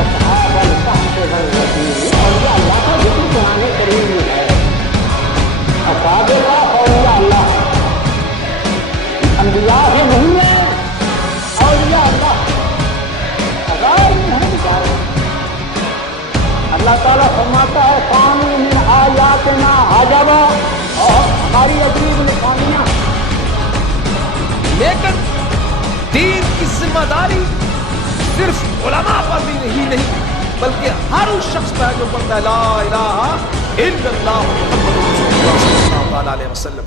اصحاب الکہف والرقیم، اولیاء اللہ کا ذکر قرآن کریم میں ہے. اصحاب الکہف اولیاء اللہ انبیاء بھی نہیں ہیں، اولیاء اللہ غیر میں ہیں بیچارے. اللہ تعالیٰ فرماتا ہے فَانُ مِنْ آیَاتِنَا عَجَبًا، اور ہماری عجیب نشانیاں. لیکن دین کی ذمہ داری صرف علماء پر بھی نہیں بلکہ ہر اس شخص پر جو پڑھتا ہے لا الہ الا اللہ محمد رسول اللہ صلی اللہ تعالی علیہ وسلم.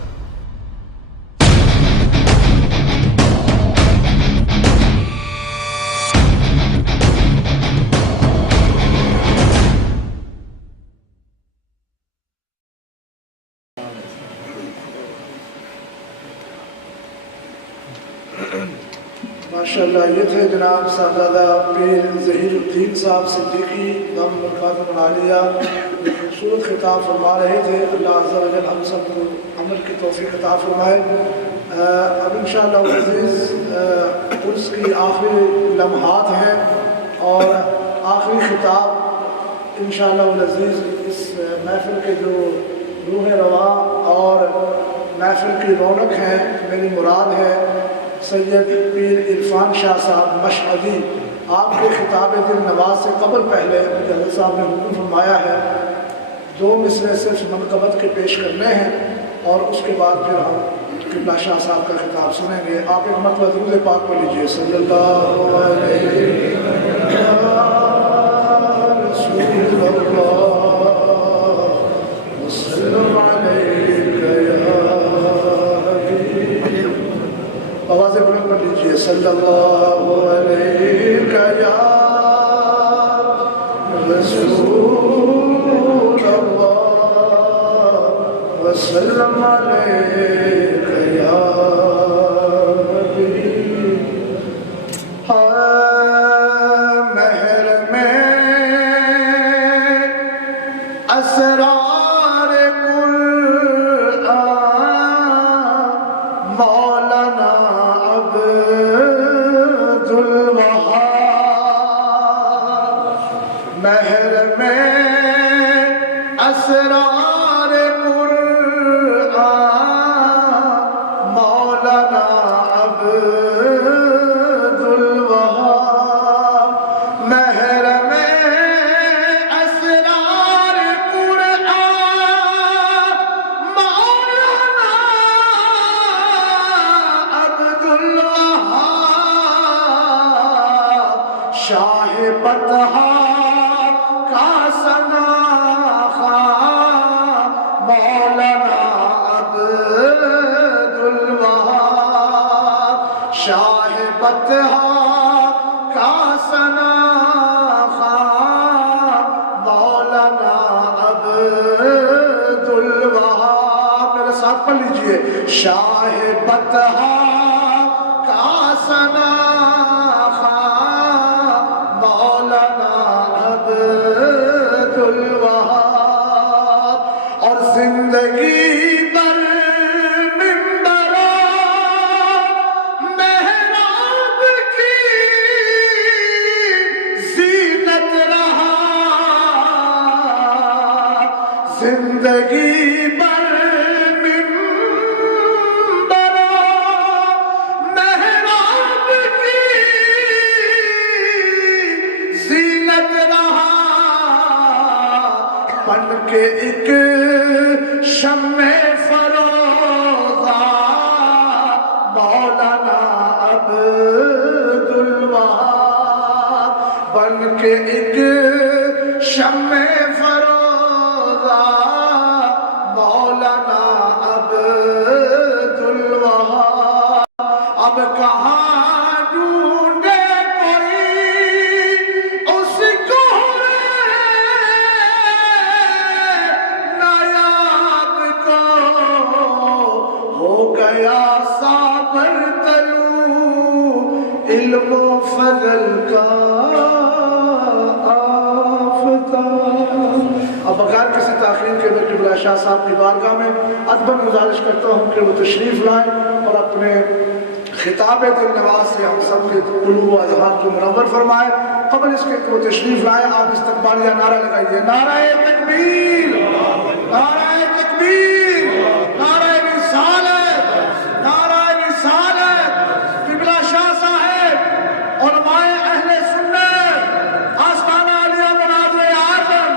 ماشاءاللہ یہ تھے جناب صاحبزادہ پیر ظہیر الدین صاحب صدیقی دم برکاتہ العالیہ خوبصورت خطاب فرما رہے تھے. اللہ عز و جل ہم سب کو عمل کی توفیق عطا فرمائے. اب انشاءاللہ العزیز عرس کی آخری لمحات ہیں اور آخری خطاب انشاءاللہ العزیز اس محفل کے جو روح رواں اور محفل کی رونق ہے، میری مراد ہے سید پیر عرفان شاہ صاحب مشہدی. آپ کے خطاب دل نواز سے قبل پہلے مجھے حضرت صاحب نے حکم فرمایا ہے 2 مصرع صرف منقبت کے پیش کرنے ہیں اور اس کے بعد پھر ہم قبلہ شاہ صاحب کا خطاب سنیں گے. آپ ایک مرتبہ درود پاک پڑھ لیجیے. صلی اللہ علیہ وسلم آوازیں بلند کر لیجیے. صلی اللہ علیہ یا رسول اللہ وسلم علیہ یا حبیب. مہر میں اسرار قرآن مولانا مہر میں اسرار قرآن مولانا عبدالوہاب. مہر میں اسرار قرآن مولانا عبدالوہاب. شاہ بطحا کا ثنا خواں مولانا عبدالوہاب. شاہ بطحا کا ثنا خواں مولانا عبدالوہاب. میرے ساتھ پڑھ لیجیے. شاہ بطحا کا ثنا اور زندگی پر منبران محراب کی زینت رہا. زندگی پر منبران محراب کی زینت رہا. بن کے ایک شمع فروزہ مولانا عبدالوہاب. بن کے ایک شمع فروزہ مولانا عبدالوہاب. اب کہاں علم و فضل کا آفتاب. اب بغیر کسی تاخیر کے میں قبلہ شاہ صاحب کی بارگاہ میں ادباً گزارش کرتا ہوں کہ وہ تشریف لائیں اور اپنے خطاب دل نواز سے ہم سب کے قلوب و اذہان کو منور فرمائے. قبل اس کے کو تشریف لائے آپ استقبالیہ نعرہ لگائیے. نعرہ تکبیر، نعرہ تکبیر، نعرہ رسالت، نعرہ رسالت. قبلہ شاہ صاحب، علماء اہل سنت، آستانہ علیہ مناظر اعظم.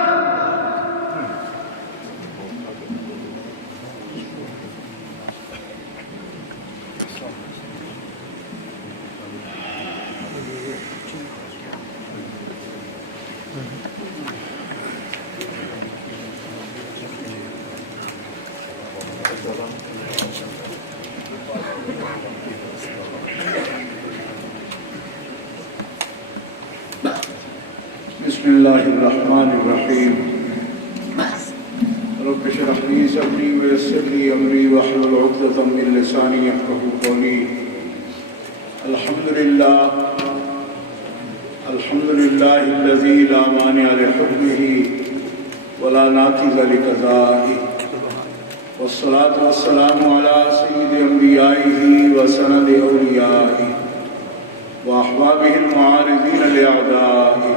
بسم اللہ الرحمن الرحیم. رب اشرح لي صدری ويسر لي امری واحلل عقدۃ من لسانی یفقهوا قولی. الحمد للہ الذی لا مانع لحکمہ ولا ناقض لقضائہ، والصلاة والسلام علی سید انبیائہ وسند اولیائہ واحبابہ المعارضین لأعدائہ.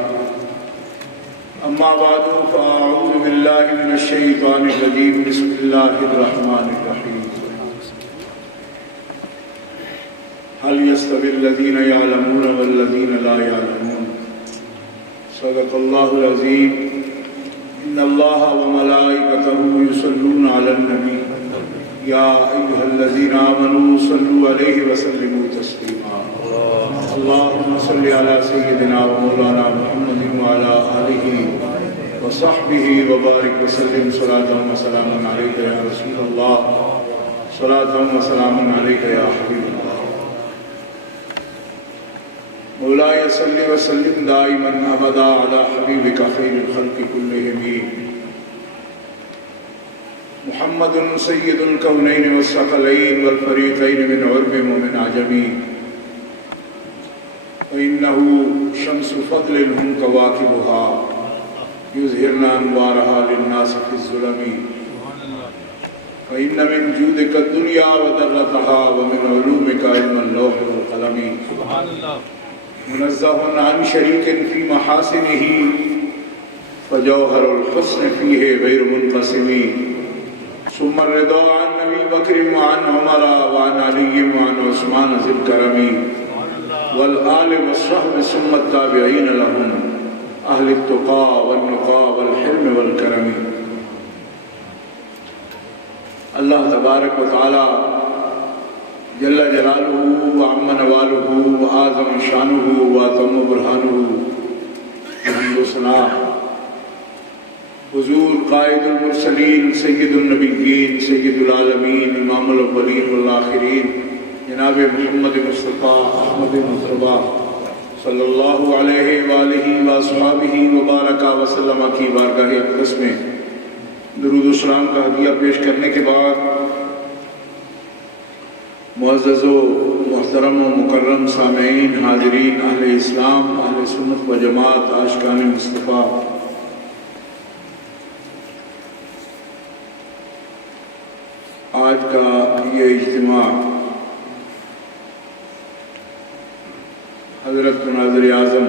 اما بعد فاعوذ باللہ من الشیطان الرجیم. بسم اللہ الرحمن الرحیم. هل يستوي الذين يعلمون والذين لا يعلمون؟ صدق اللہ العظیم. ان اللہ وملائکته يصلون على النبی یا ایھا الذین آمنوا صلوا علیہ وسلموا تسلیما. اللهم صل على سيدنا ومولانا محمد وعلى آله وصحبه وبارك وسلم. صلاة وسلاما عليك يا رسول الله، صلاة وسلاما عليك يا حبيب الله. مولاي صل وسلم دائما أبدا على حبيبك خير الخلق كلهم محمد سيد الكونين والثقلين والفريقين من عرب ومن عجم، وإنه شمس فضل هم كواكبها يظهرن أنوارها للناس في الظلم، فإن من جودك الدنيا وذرتها ومن علومك علم اللوح والقلم. منزه عن شريك في محاسنه فجوهر الحسن فيه غير منقسم. ثم الرضا عن نبي بكر وعن عمر وعن علي وعن عثمان ذي الكرم والآل والصحب ثم التابعين لهم أهل التقى والنقى والحلم والكرم. اللہ تبارک و تعالی جل جلالہ وعم نوالہ وآظم شانہ واتم برہانہ. الحمد و ثنا حضور قائد المرسلین سید النبیین سید العالمین امام الاولین والآخرین جناب محمد مصطفیٰ احمد مصطفیٰ صلی اللہ علیہ وآلہ وآصحابہ وبارک وسلم کی بارگاہ اقدس میں درود و سلام کا ہدیہ پیش کرنے کے بعد معزز و محترم و مکرم سامعین، حاضرین، اہل اسلام، اہل سنت و جماعت، عاشقان مصطفیٰ، آج کا یہ اجتماع حضرت مناظر اعظم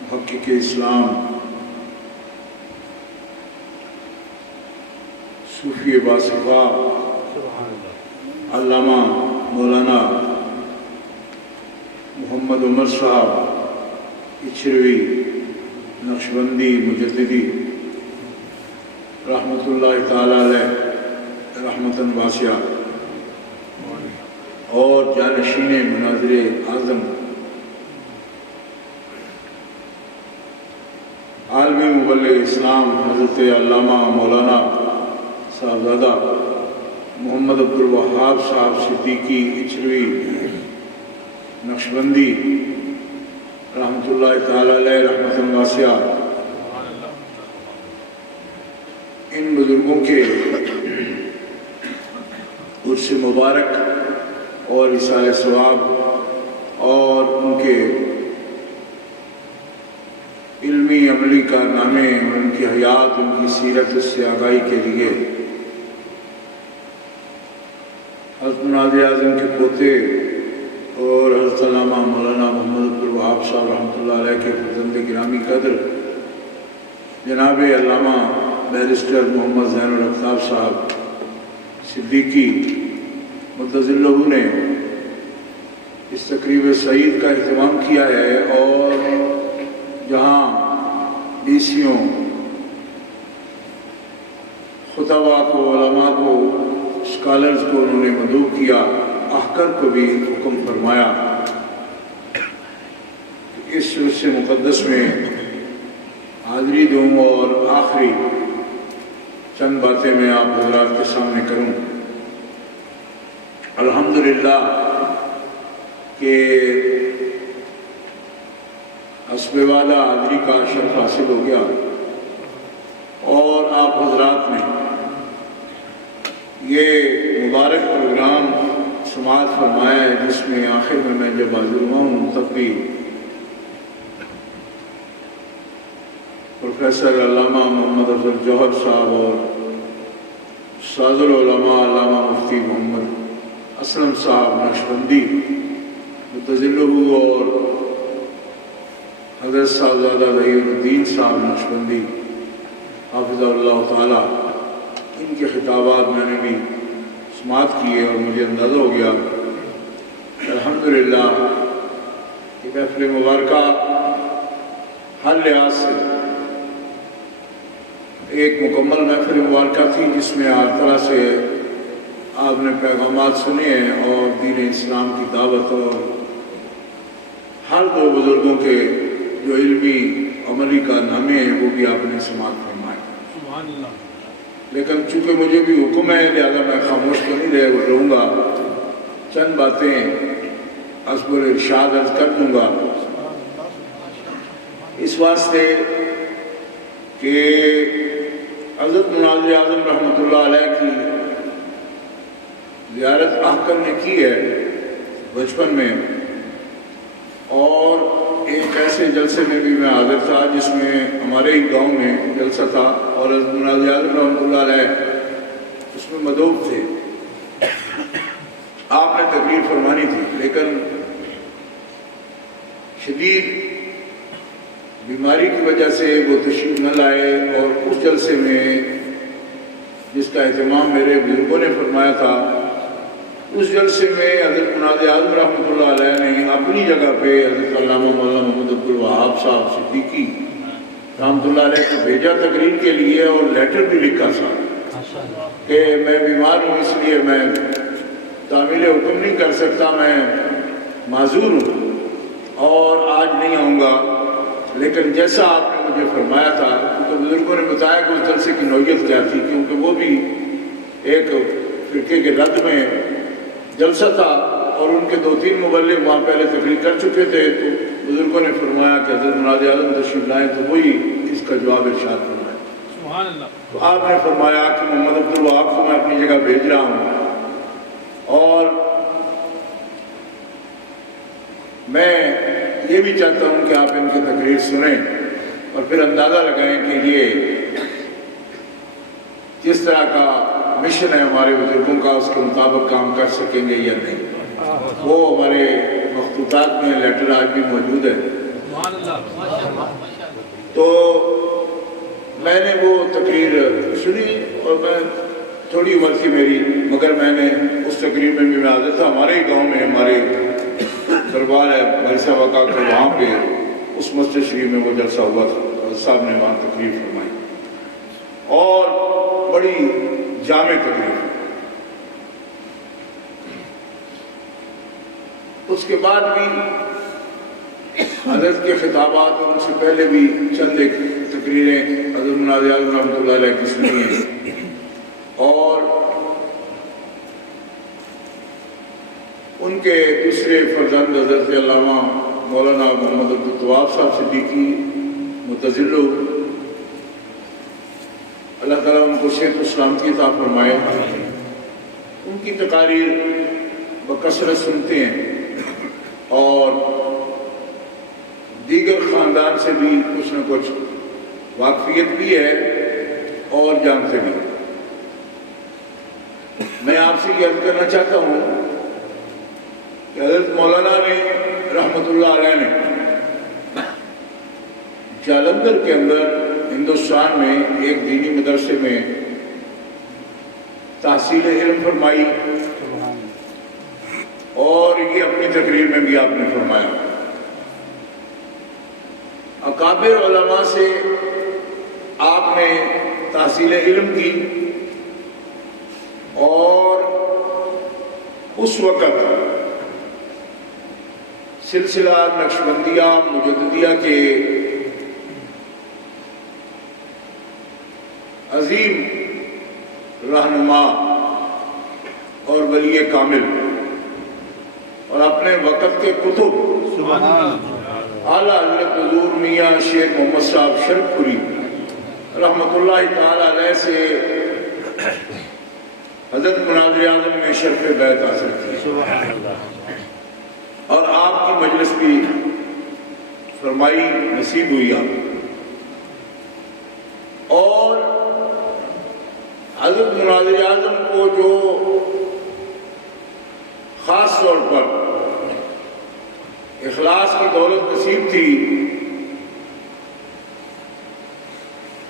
محقق اسلام صوفی باصفا علامہ مولانا محمد عمر صاحب اچھروی نقشبندی مجددی رحمۃ اللہ تعالی علیہ رحمتاً واسعہ اور جانشین مناظر اعظم عالمی مبلغ اسلام حضرت علامہ مولانا صاحبزادہ محمد عبد الوہاب صاحب صدیقی اچھروی نقشبندی رحمۃ اللہ تعالی علیہ رحمتاً واسعہ، ان بزرگوں کے عرس مبارک اور اصال ثواب اور ان کے علمی عملی کارنامے اور ان کی حیات، ان کی سیرت سے آگاہی کے لیے حضرت حضرت مناظر اعظم کے پوتے اور حضرت علامہ مولانا محمد عبدالوہاب صاحب رحمۃ اللہ علیہ کے فرزند گرامی قدر جناب علامہ بیرسٹر محمد زین الافطاب صاحب صدیقی متضلہ نے اس تقریب سعید کا اہتمام کیا ہے، اور جہاں ڈی سیوں خطباء کو، علماء کو، اسکالرز کو انہوں نے مدعو کیا، احکر کو بھی حکم فرمایا کہ اس جلوس مقدس میں حاضری دوں اور آخری چند باتیں میں آپ حضرات کے سامنے کروں۔ الحمدللہ کہ حسب والا حاضری کا شرف حاصل ہو گیا، اور آپ حضرات نے یہ مبارک پروگرام سماعت فرمایا ہے، جس میں آخر میں جب حاضر ہوا ہوں تب بھی پروفیسر علامہ محمد افضل جوہر صاحب اور استاد العلماء علامہ مفتی محمد اسلم صاحب نقشبندی متضلہ اور حضرت صاحبزادہ ظہیر الدین صاحب نقشبندی حافظہ اللہ تعالیٰ، ان کے خطابات میں نے بھی سماعت کیے، اور مجھے اندازہ ہو گیا الحمدللہ کہ محفل مبارکہ ہر لحاظ سے ایک مکمل محفل مبارکہ تھی، جس میں ہر طرح سے آپ نے پیغامات سنے ہیں، اور دین اسلام کی دعوت اور ہر دو بزرگوں کے جو علمی عملی کارنامے ہیں وہ بھی آپ نے سماعت فرمائے۔ سبحان اللہ۔ لیکن چونکہ مجھے بھی حکم ہے، لہذا میں خاموش تو نہیں رہوں گا، چند باتیں حسب الارشاد عرض کر دوں گا، اس واسطے کہ حضرت مناظر اعظم رحمۃ اللہ علیہ کی زیارت احکر نے کی ہے بچپن میں، اور ایک ایسے جلسے میں بھی میں حاضر تھا جس میں ہمارے ہی گاؤں میں جلسہ تھا، اور حضرت مناظر اعظم رحمۃ اللہ علیہ اس میں مدعو تھے، آپ نے تقریر فرمانی تھی، لیکن شدید بیماری کی وجہ سے وہ تشریف نہ لائے، اور اس جلسے میں جس کا اہتمام میرے بزرگوں نے فرمایا تھا، اس جلسے میں حضرت مناظر اعظم رحمۃ اللہ علیہ نے اپنی جگہ پہ حضرت علامہ مولانا محمد عبدالوہاب صاحب صدیقی رحمۃ اللہ علیہ کو بھیجا تقریر کے لیے، اور لیٹر بھی لکھا تھا کہ میں بیمار ہوں، اس لیے میں تعمیل حکم نہیں کر سکتا، میں معذور ہوں اور آج نہیں آؤں گا، لیکن جیسا آپ نے مجھے فرمایا تھا، کیونکہ بزرگوں نے بتایا کہ اس جلسے کی نوعیت کیا تھی، کیونکہ وہ بھی ایک فرقے کے رد میں جلسہ تھا، اور ان کے 2-3 مبلغ وہاں پہلے تقریر کر چکے تھے، تو بزرگوں نے فرمایا کہ حضرت مناظر اعظم تشریف لائیں، تو وہی اس کا جواب ارشاد فرمایا۔ سبحان اللہ۔ تو آپ نے فرمایا کہ محمد عبدالوہاب کو میں اپنی جگہ بھیج رہا ہوں، اور میں یہ بھی چاہتا ہوں کہ آپ ان کی تقریر سنیں اور پھر اندازہ لگائیں کہ یہ کس طرح کا مشن ہے ہمارے بزرگوں کا، اس کے مطابق کام کر سکیں گے یا نہیں۔ وہ ہمارے مخطوطات میں لیٹر آج بھی موجود ہے۔ سبحان اللہ۔ تو میں نے وہ تقریر سنی، اور میں تھوڑی عمر تھی میری، مگر میں نے اس تقریر میں بھی میں حاضر تھا، ہمارے ہی گاؤں میں ہمارے دربار ہے بھائی صاحب کا، کہ وہاں پہ اس مسجد شریف میں وہ جلسہ ہوا تھا، حضرت صاحب نے وہاں تقریر فرمائی، اور بڑی جامع تقریر۔ اس کے بعد بھی حضرت کے خطابات، اور ان سے پہلے بھی چند ایک تقریریں حضرت مناظر اعظم رحمۃ اللہ علیہ کی سنی ہیں، اور ان کے دوسرے فرزند حضرت علامہ مولانا محمد عبدالوہاب صاحب صدیقی متضلہ، اللہ تعالیٰ ان کو صحت و سلامتی عطا فرمائے، ان کی تقاریر بکثرت سنتے ہیں، اور دیگر خاندان سے بھی کچھ نہ کچھ واقفیت بھی ہے اور جانتے بھی۔ میں آپ سے یہ عرض کرنا چاہتا ہوں کہ حضرت مولانا نے رحمۃ اللہ علیہ نے جالندھر کے اندر ہندوستان میں ایک دینی مدرسے میں تحصیل علم فرمائی، اور یہ اپنی تقریر میں بھی آپ نے فرمایا۔ اکابر علماء سے آپ نے تحصیل علم کی، اور اس وقت سلسلہ نقشبندیہ مجددیہ کے عظیم رہنما اور ولی کامل اور اپنے وقت کے کتب اعلیٰ حضرت حضور میاں شیخ محمد صاحب شرف پوری رحمۃ اللہ تعالی علیہ سے حضرت مناظر اعظم نے شرف بیعت حاصل کی، اور آپ کی مجلس بھی فرمائی نصیب ہوئی آپ، اور حضرت مناظر اعظم کو جو خاص طور پر اخلاص کی دولت نصیب تھی،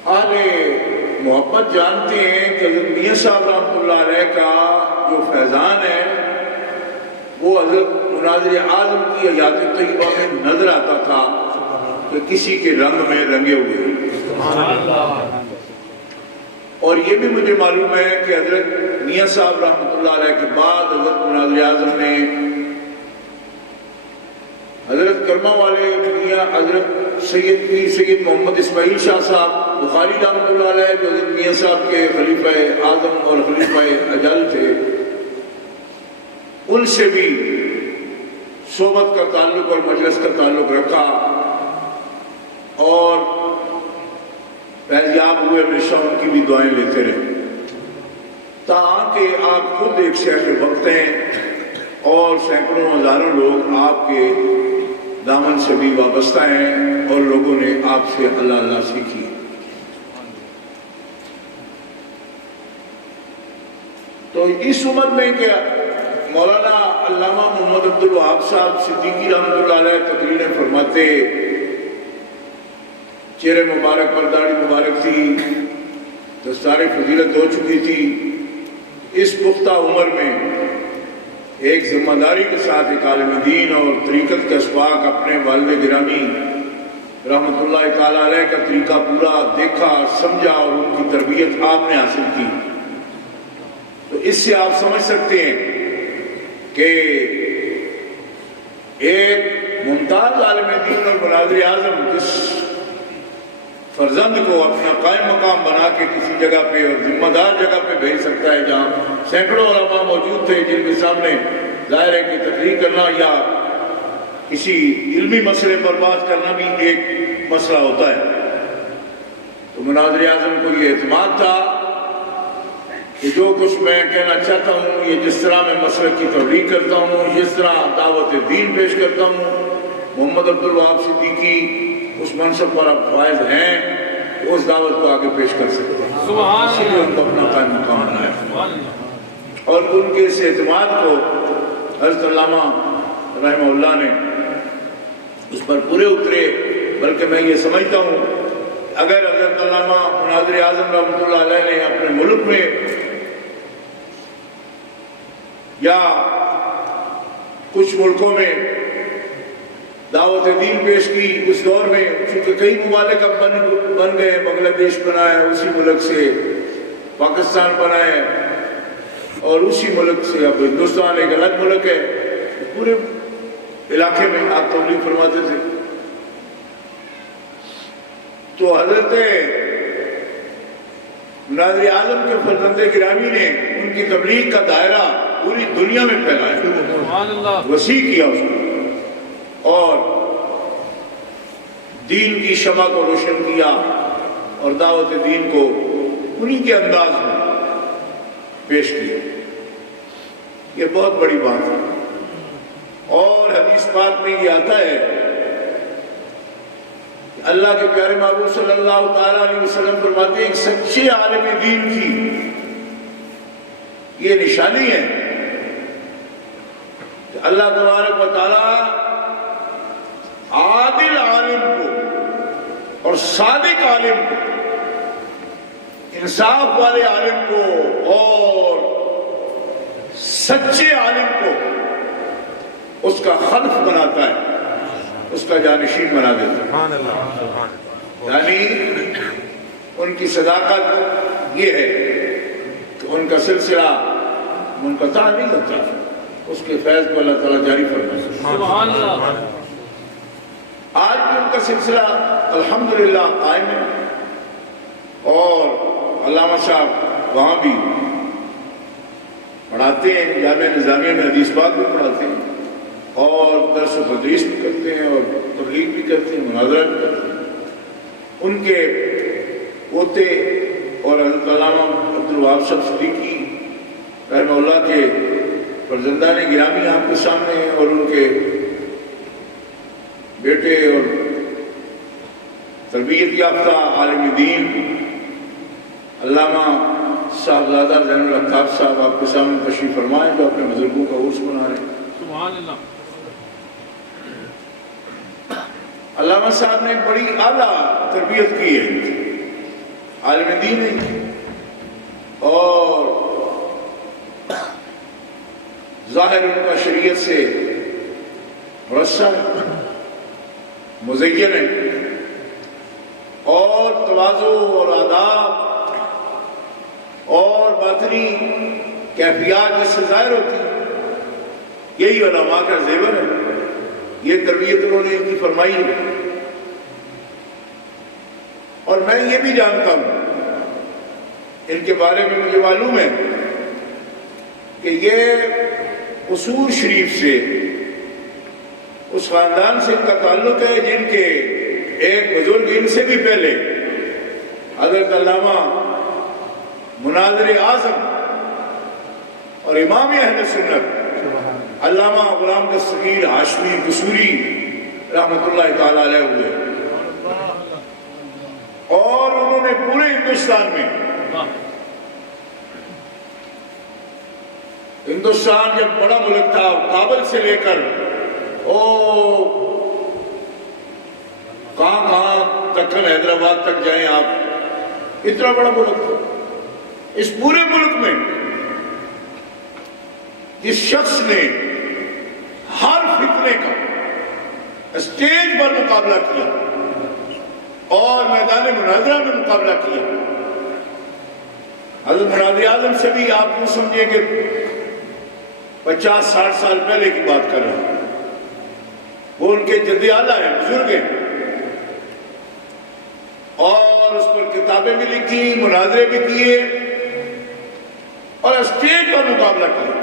اہل محبت جانتے ہیں کہ حضرت میاں صاحب رحمۃ اللہ علیہ کا جو فیضان ہے وہ حضرت مناظر اعظم کی حیات طیبہ میں نظر آتا تھا کہ کسی کے رنگ میں رنگے ہوئے، اور یہ بھی مجھے معلوم ہے کہ حضرت میاں صاحب رحمۃ اللہ علیہ کے بعد حضرت مناظر اعظم نے حضرت کرما والے میاں حضرت سید محمد اسماعیل شاہ صاحب بخاری رحمۃ اللہ علیہ، جو حضرت میاں صاحب کے خلیفہ اعظم اور خلیفہ اجل تھے، ان سے بھی صحبت کا تعلق اور مجلس کا تعلق رکھا، اور فیضیاب ہوئے، ہمیشہ ان کی بھی دعائیں لیتے رہے، تاکہ آپ خود ایک شیخ وقت ہیں اور سینکڑوں ہزاروں لوگ آپ کے دامن سے بھی وابستہ ہیں، اور لوگوں نے آپ سے اللہ اللہ سیکھی۔ تو اس عمر میں کہ مولانا علامہ محمد عبد الوہاب صاحب صدیقی رحمۃ اللہ علیہ تقریریں فرماتے، چہرے مبارک پر داڑھی مبارک تھی، دستار فضیلت ہو چکی تھی، اس پختہ عمر میں ایک ذمہ داری کے ساتھ ایک عالم دین اور طریقت کے اسباق اپنے والد گرامی رحمۃ اللہ تعالی علیہ کا طریقہ پورا دیکھا، سمجھا، اور ان کی تربیت آپ نے حاصل کی۔ تو اس سے آپ سمجھ سکتے ہیں کہ ایک ممتاز عالم دین اور مناظر اعظم جس فرزند کو اپنا قائم مقام بنا کے کسی جگہ پہ اور ذمہ دار جگہ پہ بھیج سکتا ہے، جہاں سینکڑوں علماء موجود تھے جن کے سامنے ظاہر ہے کہ تقریر کرنا یا کسی علمی مسئلے پر بات کرنا بھی ایک مسئلہ ہوتا ہے، تو مناظر اعظم کو یہ اعتماد تھا کہ جو کچھ میں کہنا چاہتا ہوں، یہ جس طرح میں مسلک کی تبلیغ کرتا ہوں، جس طرح دعوت دین پیش کرتا ہوں، محمد عبد الوہاب صدیقی اس منصب پر اب فائز ہیں کہ اس دعوت کو آگے پیش کر سکتے ہیں، اسی لیے ان کو اپنا قائم مقام بنایا، اور ان کے اس اعتماد کو حضرت علامہ رحمہ اللہ نے اس پر پورے اترے۔ بلکہ میں یہ سمجھتا ہوں اگر حضرت علامہ مناظر اعظم رحمۃ اللہ علیہ نے اپنے ملک میں یا کچھ ملکوں میں دعوت دین پیش کی اس دور میں، چونکہ کئی ممالک اب بن گئے، بنگلہ دیش بنا ہے اسی ملک سے، پاکستان بنا ہے، اور اسی ملک سے اب ہندوستان ایک الگ ملک ہے، پورے علاقے میں آپ تبلیغ فرماتے تھے۔ تو حضرت مناظر اعظم کے فرزند گرامی نے ان کی تبلیغ کا دائرہ پوری دنیا میں پھیلایا، وسیع کیا اس کو، اور دین کی شمع کو روشن کیا، اور دعوت دین کو انہی کے انداز میں پیش کیا۔ یہ بہت بڑی بات ہے، اور حدیث پاک میں یہ آتا ہے اللہ کے پیارے محبوب صلی اللہ تعالیٰ علیہ وسلم فرماتے ہیں ایک سچے عالم دین کی یہ نشانی ہے کہ اللہ تبارک و تعالی عادل عالم کو اور صادق عالم کو، انصاف والے عالم کو اور سچے عالم کو اس کا خلف بناتا ہے، اس کا جانشین بنا دیتا ہے۔ یعنی ان کی صداقت یہ ہے کہ ان کا سلسلہ منقطع نہیں ہوتا، اس کے فیض کو اللہ تعالیٰ جاری فرماتا ہے۔ آج بھی ان کا سلسلہ الحمدللہ قائم ہے، اور علامہ صاحب وہاں بھی پڑھاتے ہیں، جامعہ نظامیہ میں حدیث پاک بھی پڑھاتے ہیں اور درس و تدریس بھی کرتے ہیں اور تبلیغ بھی کرتے ہیں، مناظرہ بھی کرتے ہیں۔ ان کے پوتے اور حضرت علامہ عبدالوہاب صاحب صدیقی رحمہ اللہ کے فرزندان گرامی آپ کے سامنے ہیں، اور ان کے بیٹے اور تربیت یافتہ عالم دین علامہ صاحبزادہ زین العطار صاحب آپ کے سامنے تشریف فرمائیں، جو اپنے بزرگوں کا عرس منا رہے ہیں۔ سبحان اللہ۔ علامہ صاحب نے بڑی اعلیٰ تربیت کی ہے، عالم دین ہے، اور ظاہر ان کا شریعت سے مرصع ہے، مزین ہے، اور تواضع اور آداب اور باطنی کیفیات جس سے ظاہر ہوتی ہے، یہی علماء کا زیور ہے، یہ تربیت انہوں نے ان کی فرمائی ہے۔ اور میں یہ بھی جانتا ہوں، ان کے بارے میں مجھے معلوم ہے کہ یہ اصول شریف سے، اس خاندان سے ان کا تعلق ہے جن کے ایک بزرگ ان سے بھی پہلے حضرت علامہ مناظر اعظم اور امام اہل سنت علامہ غلام دستگیر ہاشمی قصوری رحمۃ اللہ تعالی علیہ ہوئے، اور انہوں نے پورے ہندوستان میں، ہندوستان جب بڑا ملک تھا، کابل سے لے کر کہاں دکن حیدرآباد تک جائیں آپ، اتنا بڑا ملک تھا، اس پورے ملک میں جس شخص نے ہر فتنے کا اسٹیج پر مقابلہ کیا اور میدان مناظرہ میں مقابلہ کیا، حضرت مناظر اعظم سے بھی آپ یوں سمجھیں کہ 50-60 سال پہلے کی بات کر رہا ہوں، وہ ان کے جد اعلیٰ ہیں، بزرگ ہیں، اور اس پر کتابیں بھی لکھی، مناظرے بھی کیے اور اسٹیج پر مقابلہ کیا۔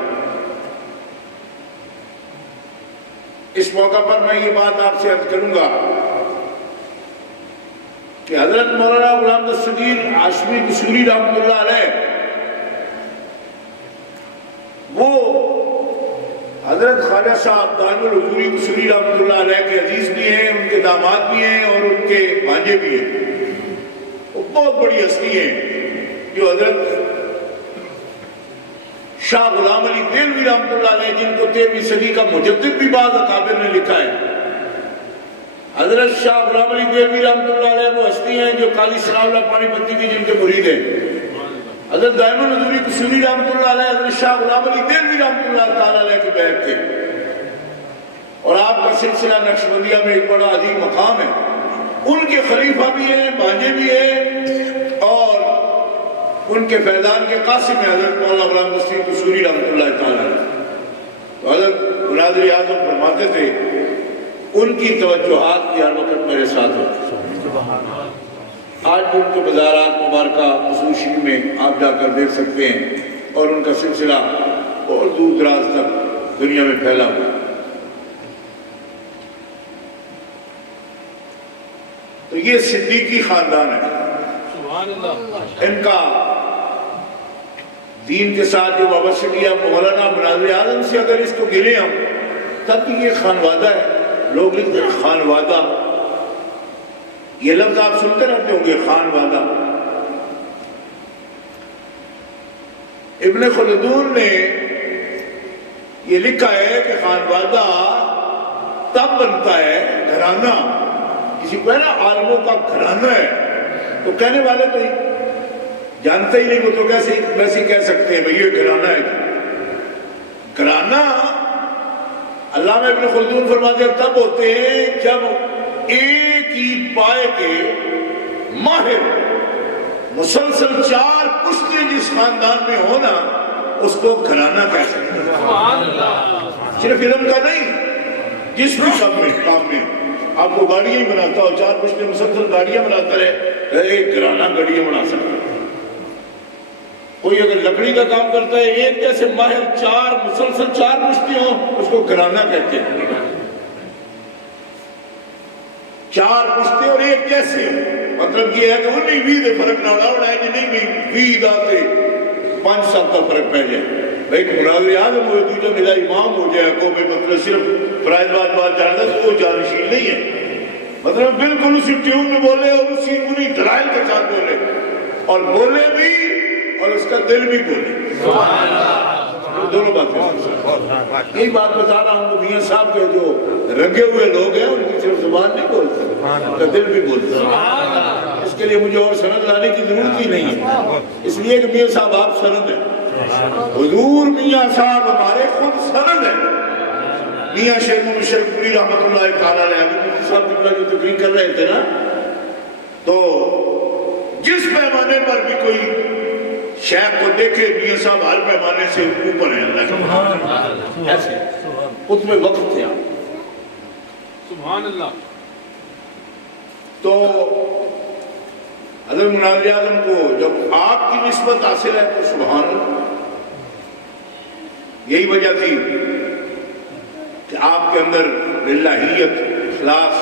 اس موقع پر میں یہ بات آپ سے عرض کروں گا کہ حضرت مولانا غلام دستگیر ہاشمی قصوری رحمۃ اللہ علیہ، وہ حضرت خواجہ صاحب دانیال الحضوری قصوری رحمۃ اللہ علیہ کے عزیز بھی ہیں، ان کے داماد بھی ہیں اور ان کے بھانجے بھی ہیں۔ وہ بہت بڑی ہستی ہیں جو حضرت شاہ غلام علی دہلوی رحمۃ اللہ علیہ، جن کو 13ویں صدی کا مجدد بھی بعض اکابر نے لکھا ہے، حضرت شاہ غلام علی دہلوی رحمۃ اللہ علیہ وہ ہستی ہیں جو قالی ثناء اللہ پانی پتی کی جن کے مرید ہیں، حضرت دائم الحضوری قصوری رحمۃ اللہ علیہ حضرت شاہ غلام علی دہلوی رحمۃ اللہ تعالی علیہ کے بیعت تھے، اور آپ کا سلسلہ نقشبندیہ میں ایک بڑا عظیم مقام ہے، ان کے خلیفہ بھی ہیں، بھانجے بھی ہیں، اور ان کے فیضان کے قاسم ہیں حضرت مولانا غلام دستگیر قصوری رحمۃ اللہ تعالی علیہ۔ تو حضرت مناظر اعظم فرماتے تھے ان کی توجہات کی ہر وقت میرے ساتھ ہوتی، آج بھی ان کے مزارات مبارکہ قصور شریف میں آپ جا کر دیکھ سکتے ہیں، اور ان کا سلسلہ بہت دور دراز تک دنیا میں پھیلا ہوا۔ تو یہ صدیقی خاندان ہے، ان کا دین کے ساتھ جو وابستگی ہے مولانا مناظر اعظم سے اگر اس کو گرے ہم تب بھی یہ خانوادہ ہے، لوگ لکھتے ہیں خانوادہ، یہ لفظ آپ سنتے رہتے ہوں گے، خانوادہ۔ ابن خلدون نے یہ لکھا ہے کہ خانوادہ تب بنتا ہے گھرانہ، کسی کو ہے نا عالموں کا گھرانہ ہے، تو کہنے والے تو جانتے ہی نہیں، وہ تو ویسے کہہ سکتے ہیں بھئی یہ گھرانہ ہے جی۔ گھرانہ علامہ ابن خلدون فرماتے ہیں تب ہوتے ہیں جب ایک ہی پائے کے ماہر مسلسل 4 پشتیں جس خاندان میں ہونا اس کو گھرانہ کہہ سکتے ہیں۔ صرف علم کا نہیں، جس بھی کام میں آپ کو گاڑیاں ہی بناتا ہو، 4 پشتیں مسلسل گاڑیاں بناتا رہے، ایک گھرانہ گاڑیاں بنا سکتا ہے۔ کوئی اگر لکڑی کا کام کرتا ہے، ایک جیسے ماہر 4 مسلسل 4 پشتیں ہوں، اس کو گھرانہ کہتے ہیں۔ 4 پشتیں اور ایک جیسے، مطلب یہ ہے کہ انہیں 20 فرق نہ اڑاؤ ہے کہ نہیں بھی 20 داتے 5 سال کا فرق پہ جائے۔ ایک مناظر اعظم ہوئے دوجہ میرا امام ہو جائے کو میں مطلب صرف فرائض بات جانتا تو وہ جانشین نہیں ہے، مطلب بالکل اسی ٹیون میں بولے اور اسی انہی دلائل کے ساتھ بولے، اور بولے بھی اور اس کا دل بھی بولے، دونوں باتیں۔ یہی بات بتا رہا ہوں کہ میاں صاحب کے جو رنگے ہوئے لوگ ہیں ان کی صرف زبان نہیں بولتے، ان کا دل بھی بولتا۔ اس کے لیے مجھے اور سند لانے کی ضرورت ہی نہیں ہے، اس لیے کہ میاں صاحب آپ سند ہیں، حضور میاں صاحب ہمارے خود سند ہیں۔ میاں شیخ محمد شریف پوری رحمۃ اللہ تعالیٰ علیہ مفتی صاحب کی جو تقریر کر رہے تھے نا، تو جس پیمانے پر بھی کوئی شیخ کو دیکھے میاں صاحب ہر پیمانے سے اوپر ہیں اللہ کے، ایسے اس میں وقت تھے آپ سبحان اللہ۔ تو حضرت مناظر اعظم کو جب آپ کی نسبت حاصل ہے تو سبحان اللہ۔ یہی وجہ تھی کہ آپ کے اندر للہیت، اخلاص،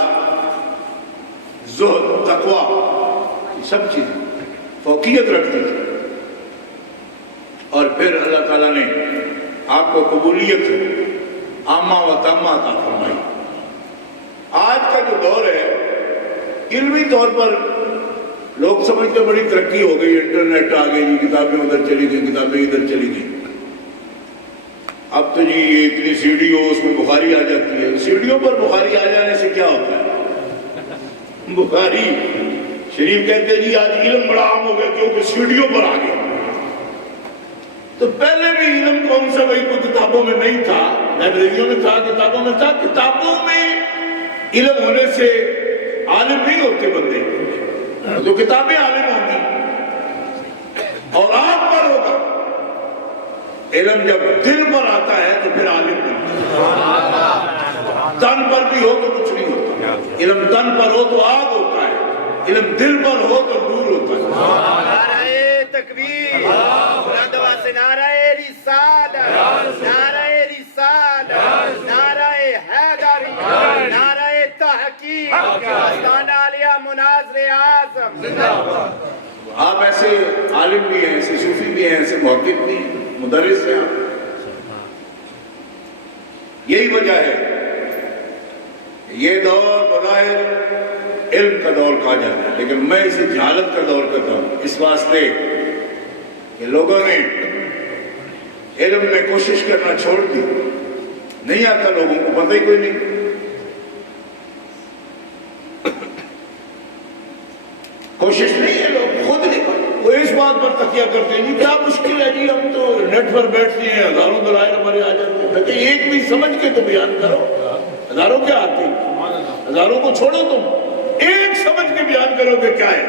زہد، تقویٰ، یہ سب چیزیں فوقیت رکھتی تھی، اور پھر اللہ تعالیٰ نے آپ کو قبولیت عامہ و تامہ عطا فرمائی۔ آج کا جو دور ہے علمی طور پر لوگ سمجھتے بڑی ترقی ہو گئی، انٹرنیٹ آ گئی، کتابیں ادھر چلی گئی، کتابیں ادھر چلی گئی، اب تو جی یہ اتنی سیڑھی ہو اس میں بخاری آ جاتی ہے۔ سیڑھیوں پر بخاری آ جانے سے کیا ہوتا ہے؟ بخاری شریف کہتے ہیں جی آج علم بڑا عام ہو گیا کیونکہ سیڑھیوں پر آ گیا۔ تو پہلے بھی علم کون سا بھائی کوئی کتابوں میں نہیں تھا، لائبریریوں میں تھا، کتابوں میں تھا۔ کتابوں میں علم ہونے سے عالم نہیں ہوتے بندے، تو کتابیں عالم ہوں گی اور آپ پر ہوگا۔ علم جب دل پر آتا ہے تو پھر عالم بنتا ہے۔ تن پر بھی ہو تو کچھ نہیں ہوتا، علم تن پر ہو تو آگ ہوتا ہے، علم دل پر ہو تو نور ہوتا ہے۔ نعرہ تکبیر، بلند آواز سے نعرہ رسالت، نعرہ رسالت، نعرہ حیدری، نعرہ تحقیق، آستانہ عالیہ مناظر اعظم۔ آپ ایسے عالم بھی ہیں، ایسے صوفی بھی ہیں، ایسے محقق بھی ہیں، مدرس ہیں آپ۔ یہی وجہ ہے یہ دور بظاہر علم کا دور کہا جاتا ہے، لیکن میں اسے جہالت کا دور کہتا ہوں، اس واسطے کہ لوگوں نے علم میں کوشش کرنا چھوڑ دی، نہیں آتا، لوگوں کو پتہ ہی کوئی نہیں۔ کوشش نہیں ہے، لوگ خود نہیں کرتے، وہ اس بات پر تکیہ کرتے ہیں جی کیا مشکل ہے جی، ہم تو نیٹ پر بیٹھتے ہیں، ہزاروں دلائل ہمارے آ جاتے ہیں۔ کہتے ہیں ایک بھی سمجھ کے تو بیان کرو، ہزاروں کیا آتے ہیں، ہزاروں کو چھوڑو، تم ایک سمجھ کے بیان کرو کہ کیا ہے،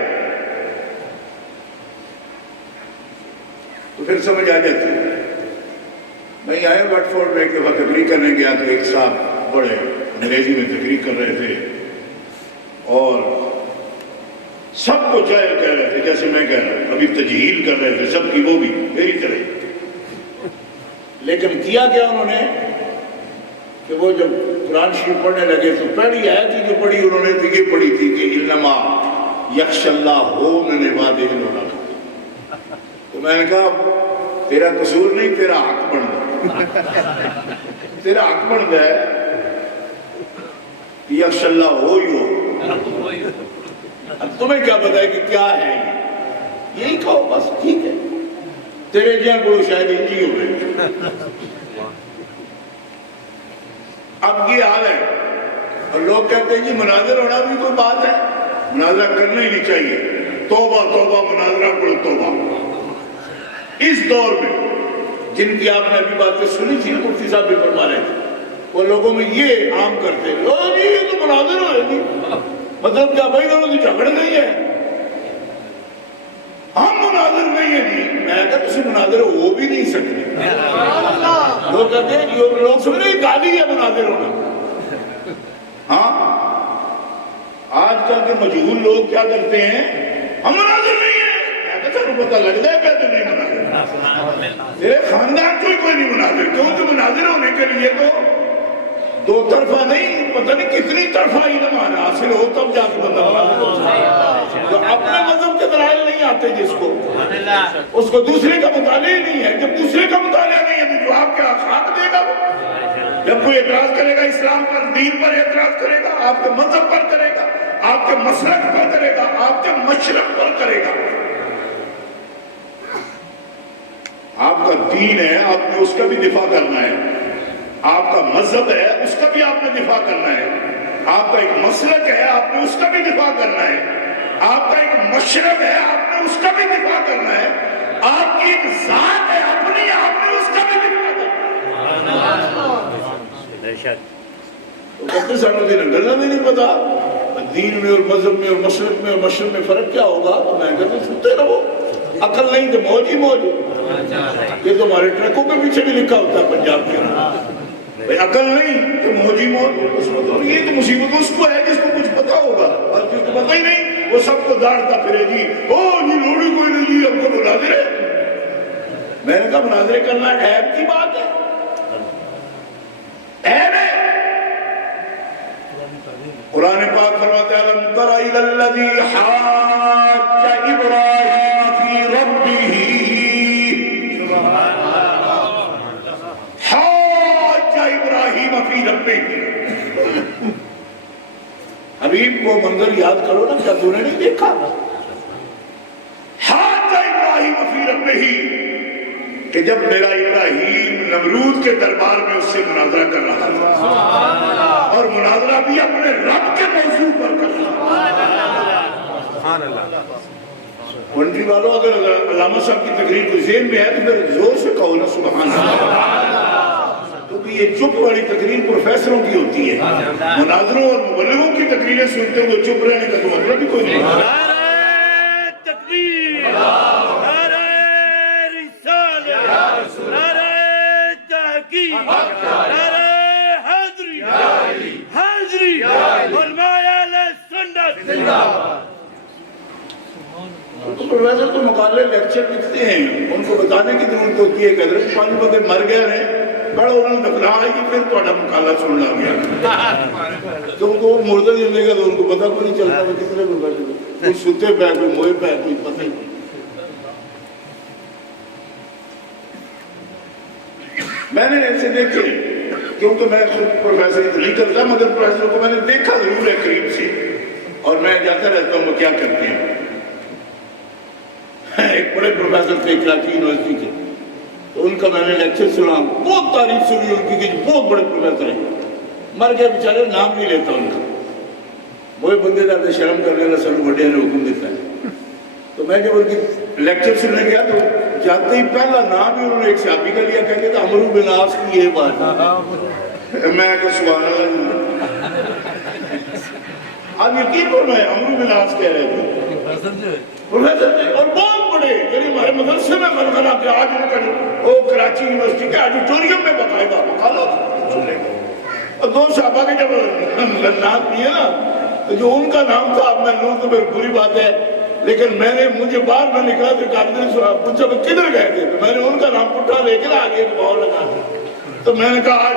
تو پھر سمجھ آ جاتی ہے۔ میں آیا وٹ فورڈ میں ایک دفعہ تقریر کرنے گیا تو ایک صاحب بڑے انگریزی میں تقریر کر رہے تھے اور سب کو جائے کہہ رہے تھے جیسے میں کہہ رہا ہوں، ابھی تجہیل کر رہے تھے سب کی، وہ بھی میری طرح۔ لیکن کیا کیا انہوں نے کہ وہ جب قرآن شریف پڑھنے لگے تو پہلی آیت ہی جو پڑھی انہوں نے تو یہ پڑھی تھی کہ انما یخشی اللہ من عبادہ العلماء۔ تو میں نے کہا تیرا قصور نہیں، تیرا حق بن گیا، تیرا حق بن گیا کہ یخشی اللہ ہو ہی ہو۔ اب تمہیں کیا بتائے کہ کیا ہے، یہی کہو بس، ٹھیک ہے۔ تیرے جہاں کو شاید انجی ہو گئے. اب یہ حال ہے اور لوگ کہتے ہیں جی مناظر ہونا بھی کوئی بات ہے, مناظرہ کرنا ہی نہیں چاہیے. توبہ توبہ مناظرہ پڑھو توبہ. اس دور میں جن کی آپ نے ابھی باتیں سنی تھی مفتی صاحب بھی فرما رہے تھے, وہ لوگوں میں یہ عام کرتے ہیں جی یہ تو مناظر ہوئے جی, مطلب کیا بھائی دونوں کی جھگڑ نہیں ہے, ہم مناظر نہیں ہیں جی. میں کہا تسی مناظر ہو بھی نہیں سکتے. لوگ کہتے ہیں لوگ سمجھ رہے ہیں گالی ہے مناظر ہونا. ہاں آج کل کے مجہول لوگ کیا کرتے ہیں, ہم مناظر نہیں ہیں. میں کہا سانو پتہ لگتا ہے کہ تو نہیں مناظر, تیرے خاندان کوئی نہیں مناظر, کیونکہ مناظر ہونے کے لیے تو دو طرفہ نہیں, پتہ نہیں کتنی طرفہ علم حاصل ہو تب جا کے بندہ مناظر. تو اپنے مذہب کے دلائل نہیں آتے جس کو, اس کو دوسرے کا مطالعہ نہیں ہے. جب دوسرے کا مطالعہ نہیں ہے تو جو آپ کے خاک دے گا, جب کوئی اعتراض کرے گا اسلام پر, دین پر اعتراض کرے گا, آپ کے مذہب پر کرے گا, آپ کے مسلک پر کرے گا, آپ کے مشرق پر کرے گا. آپ کا دین ہے, آپ نے اس کا بھی دفاع کرنا ہے. آپ کا مذہب ہے, اس کا بھی آپ نے دفاع کرنا ہے. آپ کا ایک مسلک ہے, آپ نے اس کا بھی دفاع کرنا ہے. آپ کا ایک مشرب ہے, آپ نے اس کا بھی دفاع کرنا ہے. آپ کی ایک ذات ہے اپنی, آپ نے اس کا بھی دفاع کرنا ہے. تو کہتے سانو دین گلنا بھی نہیں پتا, دین میں اور مذہب میں اور مشرق میں اور مشرق میں فرق کیا ہوگا. تو میں کہتا ہوں سنتے رہو, عقل نہیں تو موج ہی موج. یہ تو ہمارے ٹرکوں کے پیچھے بھی لکھا ہوتا ہے پنجاب کے, عقل نہیں تو موج ہی موج. یہ تو مصیبت اس کو ہے جس کو کچھ پتا ہوگا, اور جس کو پتا ہی نہیں وہ سب کو داڑتا پھرے جی او یہ لوڑی کوئی نہیں جی, ہم کو مناظر ہے. میں نے کہا مناظرے کرنا عیب کی بات ہے, عیب ہے. قرآن پاک فرماتے ہیں الم تر الی الذی حاج ابراہیم فی ربہ, حاج ابراہیم فی ربہ. حبیب کو منظر یاد کرو نا, کیا تو نے نہیں دیکھا حاج ابراہیم فی ربہ, کہ جب میرا ابراہیم نمرود کے دربار میں اس سے مناظرہ کر رہا تھا, اور مناظرہ بھی اپنے رب کے موضوع پر کر رہا تھا. کنٹری والوں, اگر علامہ صاحب کی تقریر کو ذہن میں ہے تو پھر زور سے کہو نا سبحان اللہ. کیونکہ یہ چپ والی تقریر پروفیسروں کی ہوتی ہے, مناظروں اور مبلغوں کی تقریریں سنتے ہوئے چپ رہنے کا تو مطلب بھی کوئی نہیں. نعرہ تکبیر, نعرہ رسالت, نعرہ تحقیق, نعرہ حاضری, علماء اہل سنت زندہ باد. تو پروفیسر تو مقالے لیکچر لکھتے ہیں, ان کو بتانے کی ضرورت ہوتی ہے کہ حضرت 5 بندے مر گئے ہیں, بڑا انہوں نے دفنا ہے کہ پھر تھوڑا مقالہ سن لا گیا. تو ان کو مردہ جلنے کا تو ان کو پتہ کو نہیں چلتا وہ کتنے لوگ بیٹھے, کوئی ستے پہ, کوئی موئے پہ, کوئی پتہ نہیں. میں نے ایسے دیکھے, کیونکہ میں خود پروفیسر نہیں کرتا, مگر پروفیسر کو میں نے دیکھا ضرور ہے قریب سے, اور میں جاتا رہتا ہوں وہ کیا کرتے ہیں. ایک بڑے پروفیسر تھے کراچی یونیورسٹی کے, تو ان کا میں نے لیکچر سنا, بہت تعریف سنی ان کی کہ بہت بڑے پروفیسر ہیں. مر گئے بیچارے, نام نہیں لیتا ان کا. وہ بندے کا شرم کرنے کا سب بڑے نے حکم دیتا ہے. تو میں جب ان کی لیکچر سننے گیا تو جاتے ہی پہلا نام ہی انہوں نے ایک صحابی کا لیا, کہتے تھے عمرو بن عاص کی یہ بات. میں کہ سبحان اللہ. آپ یقین پر میں عمرو بن عاص کہہ رہے تھے پروفیسر تھے, اور بہت بڑے, یعنی ہمارے مدرسے میں خلخلا کہ آج ان کا وہ کراچی یونیورسٹی کے آڈیٹوریم میں باقاعدہ مقالہ سننے گا. اور 2 صحابہ کے جب نام دیے نا, تو جو ان کا نام تھا, اب میں لوں تو پھر بری بات ہے, لیکن میں نے, مجھے باہر میں نکلا تو کابل پوچھا وہ کدھر گئے تھے, تو میں نے ان کا نام پٹھا لے کر آگے ایک باؤ لگا. تو میں نے کہا آج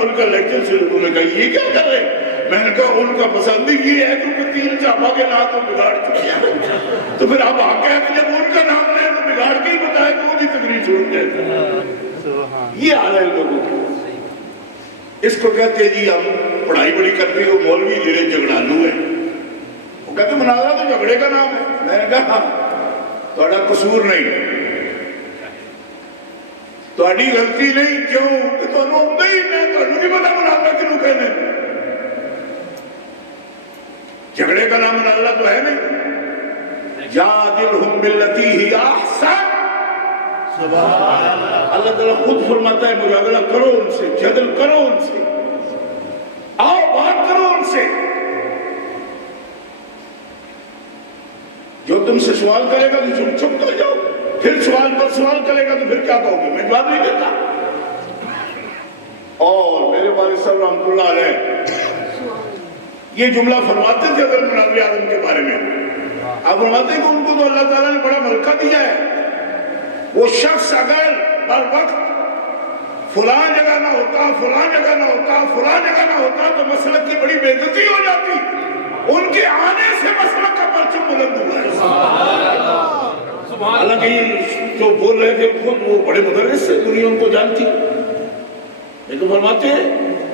ان کا لیکچر شروع. انہوں نے کہا یہ کیا کر رہے؟ میں نے کہا ان کا پسند یہ ہے کہ 3 صحابہ کے نام تو بگاڑ چکے ہیں, تو پھر آپ آگے ہیں کہ جب ان کا نام لے تو بگاڑ کے ہی بتائے کہ وہ بھی تقریر چھوڑ گئے تھے. یہ حال ہے لوگوں کو. اس کو کہتے ہیں جی ہم پڑھائی بڑی کرتے ہیں, وہ مولوی جڑے جھگڑالو ہیں, وہ کہتے ہیں مناظرہ تو جھگڑے کا نام ہے. میں نے کہا تھوڑا قصور نہیں, تہاڈی غلطی نہیں، کیوں کہ تانوں آਉਂدا ہی نہیں، تانوں کی پتہ مناظرہ کیوں کہنے؟ جھگڑے کا نام مناظرہ تو ہے نہیں۔ جادلہم باللتی ہی احسن، اللہ تعالیٰ خود فرماتا ہے مجادلہ کرو ان سے، جدل کرو ان سے، آؤ بات کرو ان سے۔ جو تم سے سوال کرے گا تو چپ کر جاؤ، پھر سوال پر سوال کرے گا تو پھر کیا کہو گے؟ میں جواب نہیں دیتا۔ اور میرے والد صاحب رحمۃ اللہ علیہ یہ جملہ فرماتے تھے اگر مناظر اعظم کے بارے میں، آپ فرماتے ہیں کہ ان کو تو اللہ تعالیٰ نے بڑا ملکہ دیا ہے، وہ شخص اگر بر وقت فلاں جگہ نہ ہوتا، فلاں جگہ نہ ہوتا، فلاں جگہ نہ ہوتا تو مسلک کی بڑی بے عزتی ہو جاتی، ان کے آنے سے مسلک کا پرچم بلند ہوا ہے۔ حالانکہ یہ جو بول رہے تھے خود وہ بڑے مدرس سے دنیا ان کو جانتی، لیکن فرماتے ہیں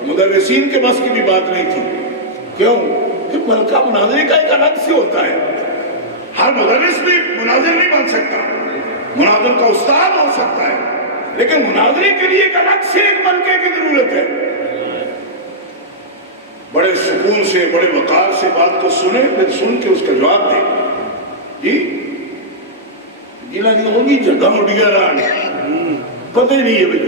مدرسین کے بس کی بھی بات نہیں تھی۔ کیوں؟ کہ ملکہ مناظرے کا ایک الگ سے ہوتا ہے، ہر مدرس بھی مناظر نہیں بن سکتا، مناظر کا استاد ہو سکتا ہے، لیکن مناظرے کے لیے ایک الگ سے ایک ملکے کی ضرورت ہے۔ بڑے سکون سے، بڑے وقار سے بات کو سنیں، پھر سن کے اس کا جواب دیں۔ جی جیلا نہیں ہوگی جگہ اڈیا رہا پتہ ہی نہیں ہے بھائی،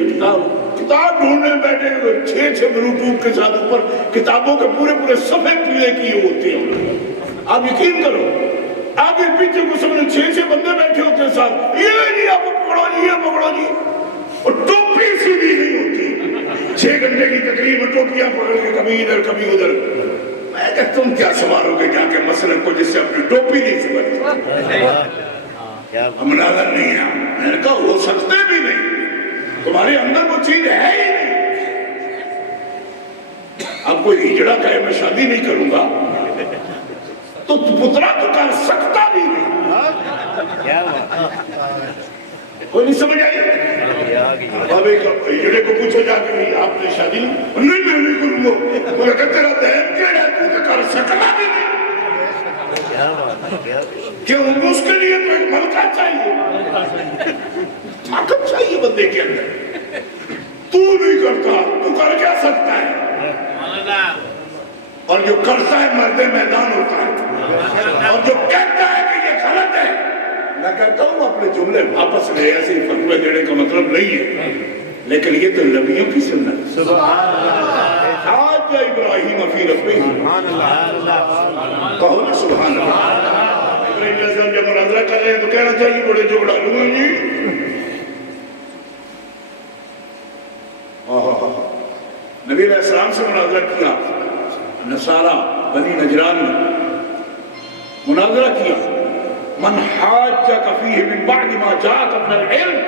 کتاب ڈھونڈنے بیٹھے ہوئے 6 بلوٹوتھ کے ساتھ اوپر کتابوں کے پورے صفحے پیلے کیے ہوتے ہیں۔ آپ یقین کرو آگے پیچھے کو سمجھے 6 بندے بیٹھے ہوتے ہیں ساتھ، یہ آپ پکڑو جی، یہ پکڑو جی، اور ٹوپی سیدھی نہیں ہوتی، 6 گھنٹے کی تقریب میں ٹوپیاں پکڑ کے کبھی ادھر کبھی ادھر۔ میں کہ تم کیا سوارو گے جا کے مسلک کو جس سے اپنی ٹوپی نہیں سمجھتے؟ ہم مناظر نہیں ہیں۔ میں نے کہا ہو سکتے بھی نہیں، تمہارے اندر وہ چیز ہے ہی نہیں۔ اب کوئی ہجڑا کہے میں شادی نہیں کروں گا تو پترا تو کر سکتا بھی نہیں۔ کوئی نہیں سمجھ آئی؟ اب ایک ہجڑے کو پوچھو جا کے نہیں آپ نے شادی نہیں، میں نہیں کروں گا، وہ کہا تیرا دہن کیا ہے تو کر سکتا بھی نہیں۔ کیوں؟ اس کے لیے تو ایک ملکہ چاہیے، طاقت چاہیے بندے کے اندر۔ تو نہیں کرتا تو کر کیا سکتا ہے؟ اور جو کرتا ہے مرد میدان ہوتا ہے، اور جو کہتا ہے کہ یہ غلط ہے، میں کہتا ہوں اپنے جملے واپس لے، ایسے فتوے دینے کا مطلب نہیں ہے، لیکن یہ تو نبیوں کی سنت۔ حاج ابراہیم فی ربہ، کہو نا سبحان اللہ۔ ابراہیم علیہ السلام جب مناظرہ کر رہے ہیں تو کہنا چاہیے بڑے جھگڑا لوں جی۔ نبی علیہ السلام سے مناظرہ کیا، نصارہ بنی نجران نے مناظرہ کیا، من حاجک فیہ من بعد ما جاءک من العلم،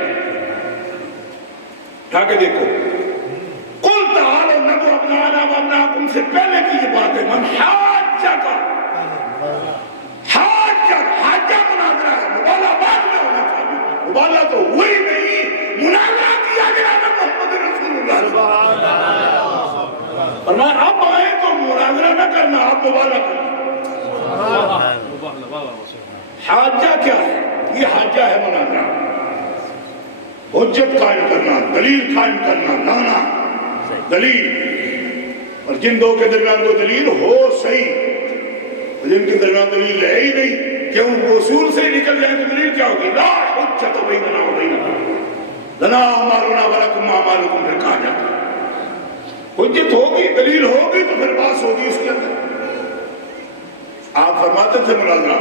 اٹھا کے دیکھو، قل تعالوا ندعو ابناءنا وابناءکم سے پہلے کی یہ بات ہے، من حاجک، حاجہ مناظرہ ہے، مبالغہ بعد میں ہونا تھا، مبالغہ تو ہوئی نہیں، مناظرہ کیا گیا محمد رسول اللہ۔ فرمایا اب آئے تو مناظرہ نہ کرنا، آپ مبالغہ کرنا۔ حاجہ کیا ہے؟ یہ حاجہ ہے مناظرہ، حجت قائم کرنا، دلیل قائم کرنا، لانا دلیل، اور جن دو کے درمیان وہ دلیل ہو صحیح، جن کے درمیان دلیل ہے ہی نہیں، کہ ان کو اصول سے نکل جائے تو دلیل کیا ہوگی؟ لا حجت بیننا و بینکم لنا اعمالنا ولکم اعمالکم، پھر کہا جاتا ہے حجت ہوگی، دلیل ہوگی تو پھر باس ہوگی اس کے اندر۔ آپ فرماتے تھے مناظرہ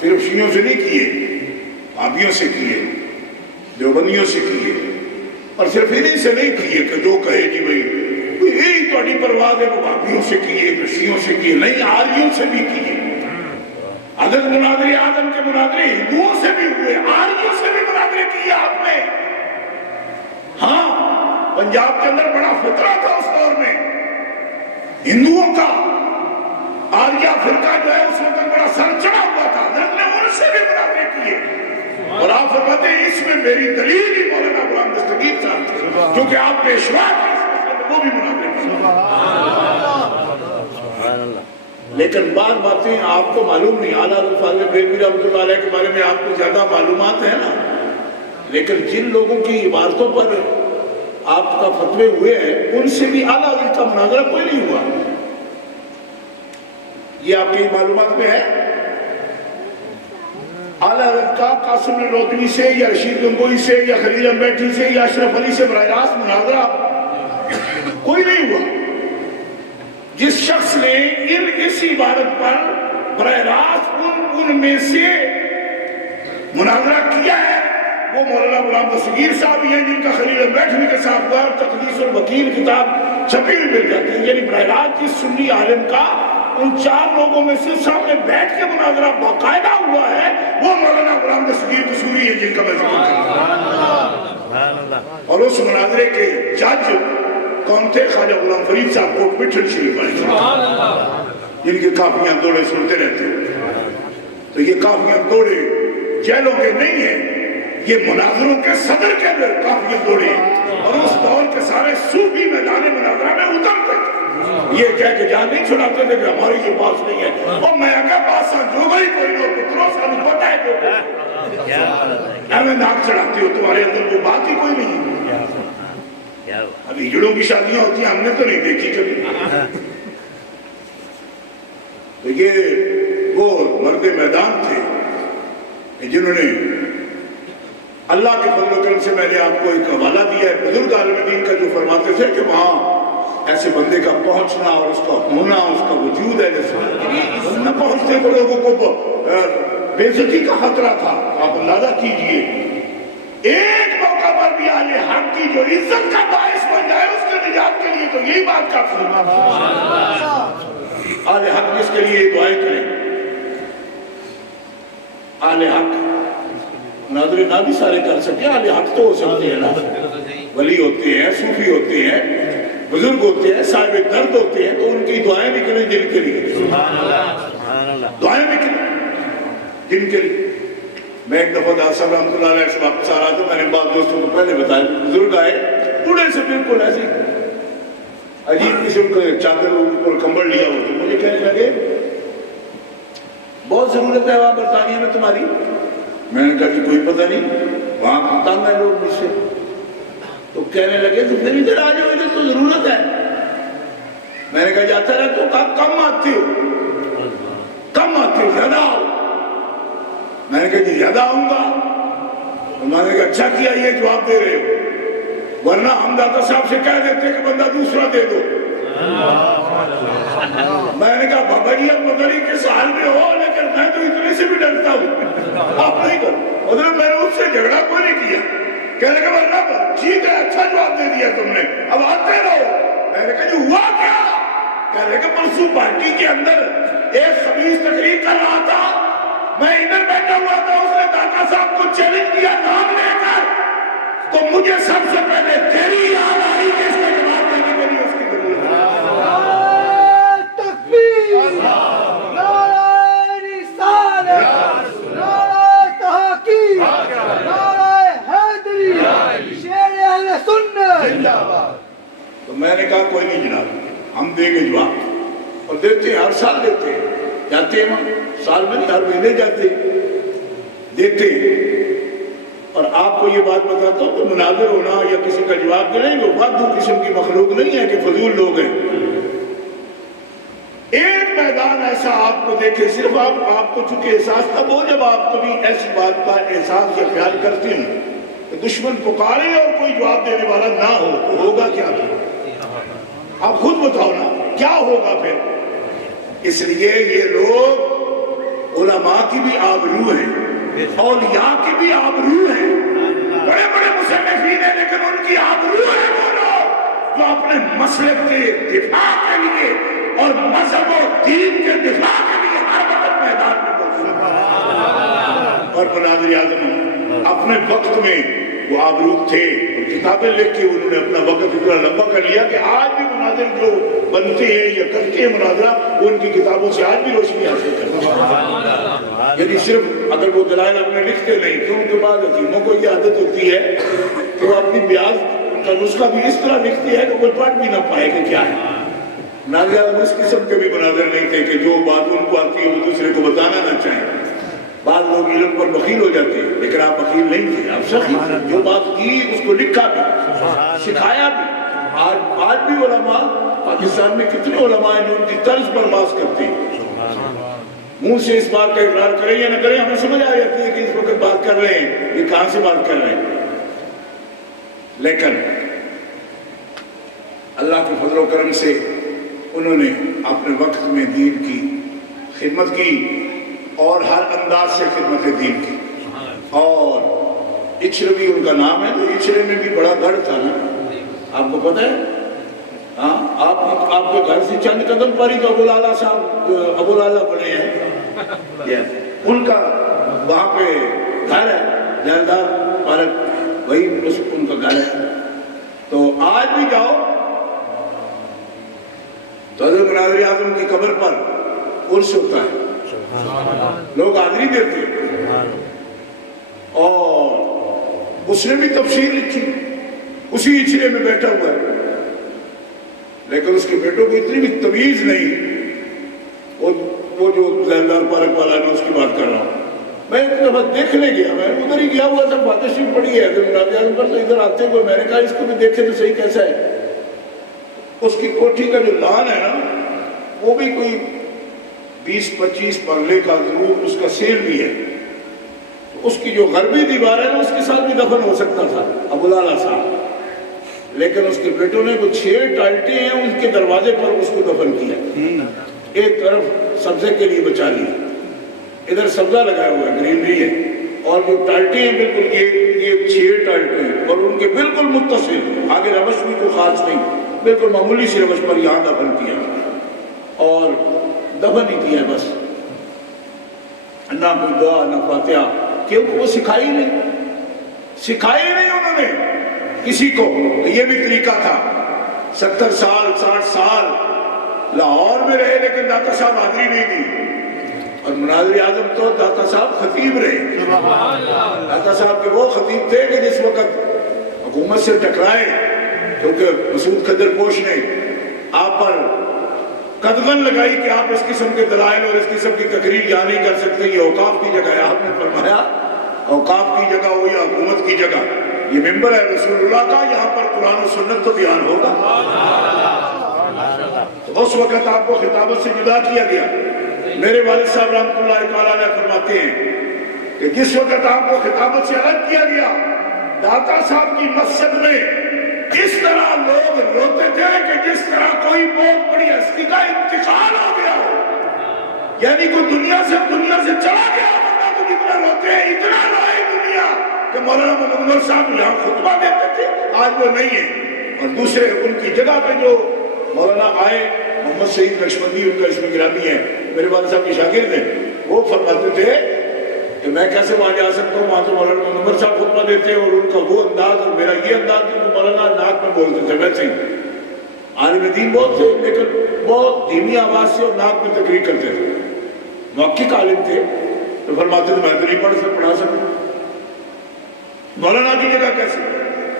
صرف شیعوں سے نہیں کیے، بھابیوں سے کیے، دیوبندیوں سے کیے، اور صرف انہیں سے نہیں کیے کہ جو کہے جی بھائی یہی تھوڑی پرواز ہے، وہ بھابیوں سے کیے، شیعوں سے کیے نہیں، آریوں سے بھی کیے۔ حضرت مناظر اعظم کے مناظرے ہندوؤں سے بھی ہوئے، آریوں سے بھی مناظرے کیے آپ نے۔ ہاں پنجاب کے اندر بڑا فتنہ تھا اس دور میں ہندوؤں کا، آریہ فرقہ جو ہے اس وقت بڑا سر چڑھا ہوا تھا، حضرت نے ان سے بھی مناظرے کیے، اور آپ فرماتے ہیں اس میں میری دلیل ہی مولانا غلام دستگیر صاحب تھے، کیونکہ آپ پیشوا تھے اس مسئلے میں، وہ بھی مناظرے کیے۔ لیکن بعض باتیں آپ کو معلوم نہیں، اعلیٰ حضرت فاضل بریلوی رحمۃ اللہ علیہ کے بارے میں آپ کو زیادہ معلومات ہیں نا، لیکن جن لوگوں کی عبارتوں پر آپ کا فتوے ہوئے ہیں ان سے بھی اعلیٰ حضرت کا مناظرہ کوئی نہیں ہوا. یہ آپ کی معلومات میں ہے. اعلیٰ حضرت کا قاسم نانوتوی سے یا رشید گنگوئی سے یا خلیل امبیٹھی سے یا اشرف علی سے براہ راست مناظرہ کوئی نہیں ہوا. جس شخص نے اس عبارت پر براہ راست ان میں سے مناظرہ کیا ہے وہ مولانا غلام دستگیر صاحب ہی ہیں جن کا خلیل امبیٹھی کے ساتھ ہوا. تقدیس الوکیل کتاب چھپی بھی مل جاتی ہے. یعنی براہ راست جس سنی عالم کا ان 4 لوگوں میں سے سامنے بیٹھ کے مناظرہ باقاعدہ ہوا ہے وہ مولانا غلام دستگیر قصوری ہے جن کا میں ذکر کرتا ہوں. اور اس مناظرے کے جج کون تھے؟ خواجہ غلام فرید صاحب کوٹ مٹھن شریف والے جن کے کافیاں دوڑے سنتے رہتے ہیں. تو یہ کافیاں دوڑے جیلوں کے نہیں ہیں، یہ مناظروں کے صدر کے کافیاں دوڑے ہیں. اور اس دور کے سارے صوفی میدان مناظرہ میں اترتے تھے. یہ کہہ کے جان نہیں چھڑاتے تھے کہ ہماری یہ بات نہیں ہے. اور میں اگر بات سا جو گئی کوئی لوگ پتروں سے ہمیں پتہ ہے جو ہمیں ناک چڑھاتے ہو تمہارے اندر وہ بات ہی کوئی نہیں ہے. ابھی جڑوں کی شادیاں ہوتی ہیں ہم نے تو نہیں دیکھی کبھی. تو یہ وہ مرد میدان تھے جنہوں نے اللہ کے فضل و کرم سے میں نے آپ کو ایک حوالہ دیا ہے بزرگ عالم دین کا جو فرماتے تھے کہ وہاں ایسے بندے کا پہنچنا اور اس کا ہونا اس کا وجود ہے جیسے نہ پہنچتے تو لوگوں کو بے عزتی کا خطرہ تھا. آپ اندازہ کیجئے ایک موقع پر بھی اہل حق کی جو عزت کا باعث بن جائے اس کے نجات کے لیے تو یہی بات کافی ہے. اہل حق جس کے لیے دعائیں کریں. اہل حق مناظرے نہ بھی سارے کر سکے. اہل حق تو ہو سکتے ہیں نا. ولی ہوتے ہیں، صوفی ہوتے ہیں، بزرگ ہوتے ہیں، صاحب درد ہوتے ہیں تو ان کی دعائیں بھی کریں جن کے لیے. دعائیں بھی کریں جن کے لیے. میں ایک دفعہ دار صاحب رحمۃ اللہ علیہ سے واپس آ رہا تھا. میں نے بعض دوستوں کو پہلے بتایا بزرگ آئے بوڑھے سے بالکل ایسے عجیب قسم کا چادر اور کمبل لیا ہوا تھا. مجھے کہنے لگے بہت ضرورت ہے وہاں برطانیہ میں تمہاری. میں نے کہا کہ کوئی پتہ نہیں وہاں تنگ ہے لوگ مجھ سے. تو کہنے لگے تو پھر ادھر آ جاؤ ادھر تو ضرورت ہے. میں نے کہا جاتا رہا تو کم آتے ہو کم آتے ہو زیادہ آؤ. میں نے کہا جی زیادہ آؤں گا. میں نے کہا اچھا کیا یہ جواب دے رہے ہو ورنہ ہم داتا صاحب سے کہہ دیتے کہ بندہ دوسرا دے دو. میں نے کہا بابا جی اب مدری کے سال میں ہو لیکن میں تو اتنے سے بھی ڈرتا ہوں آپ نہیں کرو. ادھر میں نے اس سے جھگڑا کوئی نہیں کیا. کہنے لگا ورنہ ٹھیک ہے اچھا جواب دے دیا تم نے اب آتے رہو. میں نے کہا جی ہوا کیا؟ کہنے لگا پرسوں پارٹی کے اندر ایک خبیث تقریر کر رہا تھا. میں ادھر بیٹھا ہوا تھا. اس نے داتا صاحب کو چیلنج کیا نام لے کر تو مجھے سب سے پہلے تیری یاد آئی کہ اس کا جواب دینے کے لیے اس کی ضرورت ہے. تکبیر، نعرہ رسالت، نعرہ تحقیق، نعرہ حیدری، شیر اہل سنت. تو میں نے کہا کوئی نہیں جناب ہم دیں گے جواب. اور دیتے ہیں ہر سال دیتے ہیں. جاتے ہیں ہم سال میں نہیں ہر مہینے جاتے دیتے ہیں. اور آپ کو یہ بات بتاتا ہوں کہ مناظر ہونا یا کسی کا جواب دیں گے فالتو قسم کی مخلوق نہیں ہے کہ فضول لوگ ہیں. ایک میدان ایسا آپ کو دیکھے صرف آپ کو چونکہ احساس تھا وہ جب آپ کبھی ایسی بات کا احساس یا خیال کرتے ہیں کہ دشمن پکارے اور کوئی جواب دینے والا نہ ہو تو ہوگا کیا؟ آپ خود بتاؤ نا کیا ہوگا پھر. اس لیے یہ لوگ علماء کی بھی آبرو ہیں اولیاء کی بھی آبرو ہیں. بڑے بڑے مصنفین ہیں لیکن ان کی آبرو ہے وہ لوگ جو اپنے مسلک کے دفاع کے لیے اور مذہب و دین کے دفاع کے لیے ہر وقت میدان میں موجود ہیں. اور مناظر اعظم اپنے وقت میں وہ آبرو تھے اور کتابیں لکھ کے انہوں نے اپنا وقت اتنا لمبا کر لیا کہ آج بھی مناظر جو بنتے ہیں یا کرتے ہیں مناظرہ وہ ان کی کتابوں سے آج بھی روشنی حاصل کرتے ہیں. یعنی صرف اگر وہ دلائل اپنے لکھتے نہیں تو ان کے بعد حکیموں کو یہ عادت ہوتی ہے کہ وہ اپنی بیاض کا نسخہ بھی اس طرح لکھتی ہے کہ کوئی پڑھ بھی نہ پائے کہ کیا ہے. مناظر اس قسم کے بھی مناظر نہیں تھے کہ جو بات ان کو آتی ہے وہ دوسرے کو بتانا نہ چاہیں. بعض لوگ علم پر بخیل ہو جاتے ہیں، لیکن آپ بخیل نہیں تھے، آپ سخی تھے، جو بات کی اس کو لکھا بھی، سکھایا بھی۔ آج بھی علماء پاکستان میں کتنے علماء ہیں جو ان کی طرز پر بات کرتے ہیں، منہ سے اس بات کا اقرار کریں یا نہ کریں، ہمیں سمجھ آ جاتی ہے کہ اس وقت بات کر رہے ہیں یہ کہاں سے بات کر رہے ہیں، لیکن اللہ کے فضل و کرم سے انہوں نے اپنے وقت میں دین کی خدمت کی اور ہر انداز سے خدمت دین کی۔ اور اچھروی ان کا نام ہے، تو اچھرے میں بھی بڑا گڑھ تھا نا، آپ کو پتہ ہے؟ ہاں، آپ کے گھر سے چند قدم پر ہی تو ابو لالا صاحب ابو لالا بنے ہیں، ان کا وہاں پہ گھر ہے جہلدار پارک، وہی ان کا گھر ہے۔ تو آج بھی جاؤ تو حضرت مناظر اعظم کی قبر پر عرس ہوتا ہے، لوگ حاضری دیتے ہیں، اور اس نے بھی تفسیر لکھی، اسی اچھرے میں بیٹھا ہوا ہے، لیکن اس کے بیٹوں کو اتنی بھی تمیز نہیں، وہ جو زیندار پارک والا ہے، میں اس کی بات کر رہا ہوں۔ میں ایک دفعہ دیکھنے گیا، میں ادھر ہی گیا ہوا تھا، فاتح شریف پڑھی ہے مناظر اعظم پر، تو ادھر آتے ہوئے میں نے کہا اس کو بھی دیکھے تو صحیح کیسا ہے۔ اس کی کوٹھی کا جو لان ہے نا، وہ بھی کوئی 20-25 مرلے کا ضرور اس کا سیل بھی ہے، اس کی جو غربی دیوار ہے نا اس کے ساتھ بھی دفن ہو سکتا تھا ابو لالا صاحب، لیکن اس کے بیٹوں نے وہ 6 ٹالٹیں ہیں ان کے دروازے پر اس کو دفن کیا، ایک طرف سبزے کے لیے بچا لی، ادھر سبزہ لگایا ہوا ہے، گرینری ہے، اور جو ٹالٹیں ہیں بالکل یہ 6 ٹالٹیں ہیں، اور ان کے بالکل متصل، آگے روش بھی کوئی خاص نہیں، بالکل معمولی سی روش پر یہاں دفن کیا، اور دفن ہی کیا بس، نہ کوئی دعا نہ فاتحہ، کیونکہ وہ سکھائی نہیں انہوں نے کسی کو۔ یہ بھی طریقہ تھا، 70 سال 60 سال لاہور میں رہے لیکن داتا صاحب حاضری نہیں دی، اور مناظر اعظم تو داتا صاحب خطیب رہے، داتا صاحب کے وہ خطیب تھے کہ جس وقت حکومت سے ٹکرائے، کیونکہ مسعود قدر پوش نے آپ پر قدغن لگائی کہ آپ اس قسم کے دلائل اور اس قسم کی تقریر یہاں نہیں کر سکتے، یہ اوقاف کی جگہ ہے، آپ نے فرمایا اوقاف کی جگہ ہو یا حکومت کی جگہ، یہ ممبر ہے رسول اللہ کا، یہاں پر قرآن و سنت تو بیان ہوگا۔ تو اس وقت آپ کو خطابت سے جدا کیا گیا۔ میرے والد صاحب رحمۃ اللہ تعالیٰ علیہ فرماتے ہیں کہ جس وقت آپ کو خطابت سے الگ کیا گیا، داتا صاحب کی مسجد میں اس طرح لوگ روتے تھے کہ جس طرح کوئی بہت بڑی ہستی کا انتقال ہو گیا ہو، یعنی کوئی دنیا سے چلا گیا بندہ تو جتنا روتے ہیں اتنا روئے دنیا کہ مولانا محمد عمر صاحب یہاں خطبہ دیتے تھے، آج وہ نہیں ہے۔ اور دوسرے ان کی جگہ پہ جو مولانا آئے، محمد سعید نقشبندی ان کا اسم گرامی ہے، میرے والد صاحب کے شاگرد ہیں، وہ فرماتے تھے کہ میں کیسے وہاں جا سکتا ہوں، وہاں تو مولانا محمد عمر صاحب خطبہ دیتے ہیں، اور ان کا وہ انداز اور میرا یہ انداز تھا کہ مولانا ناک میں بولتے تھے، ویسے ہی عالم دین بہت تھے لیکن بہت دھیمی آواز سے اور ناک میں تقریر کرتے تھے، محقق عالم تھے، تو فرماتے تھے میں تو نہیں پڑھا سکتا، مولانا کی جگہ کیسے؟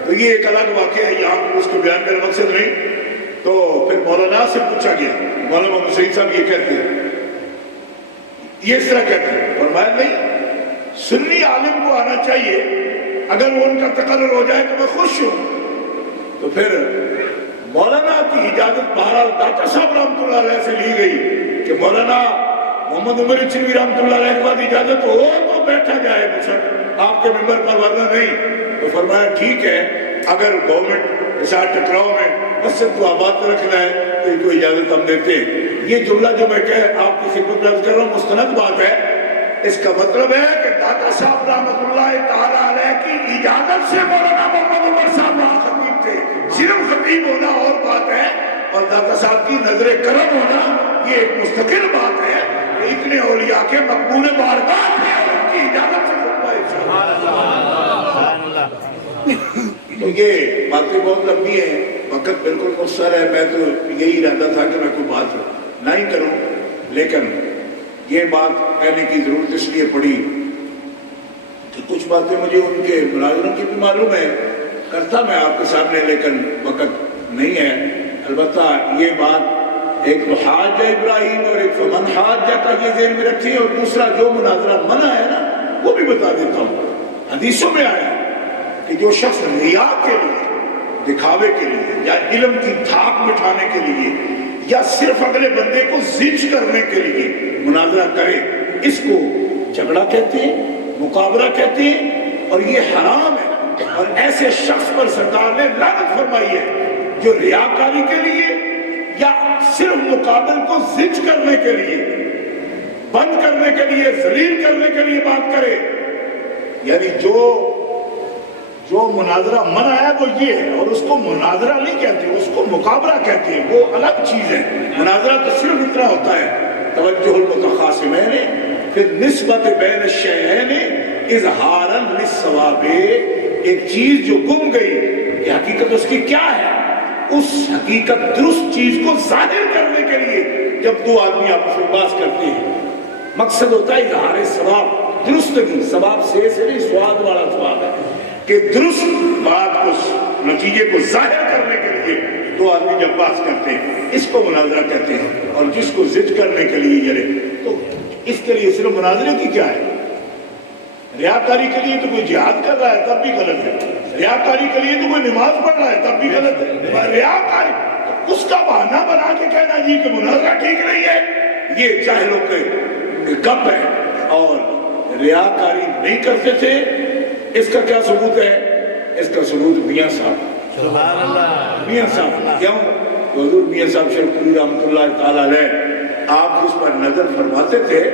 تو یہ ایک الگ واقعہ ہے، یہاں اس کو بیان میرا مقصد نہیں۔ تو پھر مولانا سے پوچھا گیا، مولانا محمد سعید صاحب یہ کہتے ہیں، یہ اس طرح کہتے ہیں، فرمایا نہیں، سنی عالم کو آنا چاہیے، اگر وہ ان کا تقرر ہو جائے تو میں خوش ہوں۔ تو پھر مولانا کی اجازت بہرحال داتا صاحب رحمۃ اللہ علیہ سے لی گئی کہ مولانا محمد عمر اچھروی رحمۃ اللہ علیہ کے بعد اجازت ہو تو بیٹھا جائے مجھے آپ کے ممبر پر، ورنہ نہیں۔ تو فرمایا ٹھیک ہے، اگر گورنمنٹ کے ساتھ ٹکراؤ میں مسجد کو آباد رکھنا ہے تو ان کو اجازت ہم دیتے ہیں۔ یہ جملہ جو میں آپ کی خدمت میں عرض کر رہا ہوں مستند بات ہے، اس کا مطلب ہے کہ داتا صاحب رحمۃ اللہ تعالیٰ علیہ کی اجازت سے مولانا محمد عمر صاحب وہاں خطیب تھے، صرف خطیب ہونا اور بات ہے، اور داتا صاحب کی نظر کرم ہونا یہ ایک مستقل بات ہے کہ اتنے اولیاء کے مقبول بارگاہ تھے اور ان کی اجازت سے خطبہ تو یہ باتیں بہت لمبی ہیں، وقت بالکل مختصر ہے، میں تو یہی ارادہ تھا کہ میں کوئی بات نہ ہی کروں، لیکن یہ بات کہنے کی ضرورت اس لیے پڑی کہ کچھ باتیں مجھے ان کے ملازموں کی بھی معلوم ہے، کرتا میں آپ کے سامنے، لیکن وقت نہیں ہے۔ البتہ یہ بات ایک تو حاج ابراہیم اور ایک فمن حاج کا یہ ذہن میں رکھیں، اور دوسرا جو مناظرہ منع ہے نا وہ بھی بتا دیتا ہوں۔ حدیثوں میں آیا کہ جو شخص ریا کے لیے، دکھاوے کے لیے، یا علم کی دھاک بٹھانے کے لیے، یا صرف اگلے بندے کو زج کرنے کے لیے مناظرہ کرے، اس کو جھگڑا کہتے ہیں، مقابلہ کہتے ہیں، اور یہ حرام ہے۔ اور ایسے شخص پر سرکار نے لعنت فرمائی ہے جو ریاکاری کے لیے یا صرف مقابل کو زج کرنے کے لیے، بند کرنے کے لیے، ذلیل کرنے کے لیے بات کرے۔ یعنی جو مناظرہ منع ہے وہ یہ ہے، اور اس کو مناظرہ نہیں کہتے، اس کو مقابلہ کہتے ہیں، وہ الگ چیز ہے۔ مناظرہ تو صرف اتنا ہوتا ہے، توجہ المتخاصمین، پھر نسبت بین الشیئین اظہارا للصواب، ایک چیز جو گم گئی کہ حقیقت اس کی کیا ہے، اس حقیقت درست چیز کو ظاہر کرنے کے لیے جب دو آدمی آپس میں بات کرتے ہیں، مقصد ہوتا ہے اظہار ثواب، درست نہیں، ثواب سے نہیں، سواد والا ثواب ہے کہ درست بات کو، نتیجے کو ظاہر کرنے کے لیے دو آدمی جب بات کرتے ہیں، اس کو مناظرہ کہتے ہیں۔ اور جس کو زج کرنے کے لیے یعنی تو اس کے لیے صرف مناظرے کی کیا ہے؟ ریاکاری کے لیے تو کوئی جہاد کر رہا ہے تب بھی غلط ہے، ریاکاری کے لیے تو کوئی نماز پڑھ رہا ہے تب بھی غلط ہے۔ ریاکاری تو اس کا بہانہ بنا کے کہنا جی کہ مناظرہ ٹھیک نہیں ہے، یہ جاہلوں کے گپ ہے۔ اور ریاکاری نہیں کرتے تھے، اس کا کیا ثبوت ہے؟ اس کا ثبوت میاں صاحب، سبحان اللہ، میاں صاحب، کیوں؟ حضور میاں صاحب شیخ پوری رحمۃ اللہ تعالیٰ علیہ، آپ اس پر نظر فرماتے تھے،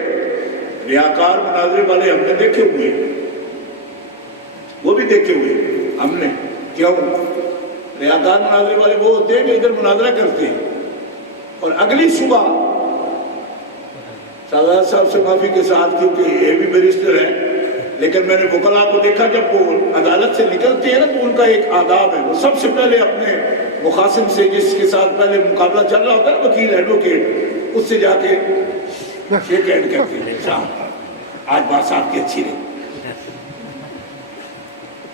ریاکار مناظرے والے ہم نے دیکھے ہوئے، وہ بھی دیکھے ہوئے ہم نے۔ کیوں؟ ریاکار مناظرے والے وہ ہوتے ہیں کہ ادھر مناظرہ کرتے ہیں اور اگلی صبح سادات صاحب سے معافی کے ساتھ، کیونکہ یہ بھی بیرسٹر ہیں، لیکن میں نے وکلاء کو دیکھا جب وہ عدالت سے نکلتے ہیں نا تو ان کا ایک آداب ہے، وہ سب سے پہلے اپنے مخاصم سے، جس کے ساتھ پہلے مقابلہ چل رہا ہوتا ہے نا، وکیل، ایڈوکیٹ، اس سے جا کے شیک ہینڈ کرتے ہیں، آج بات صاحب کی اچھی رہی۔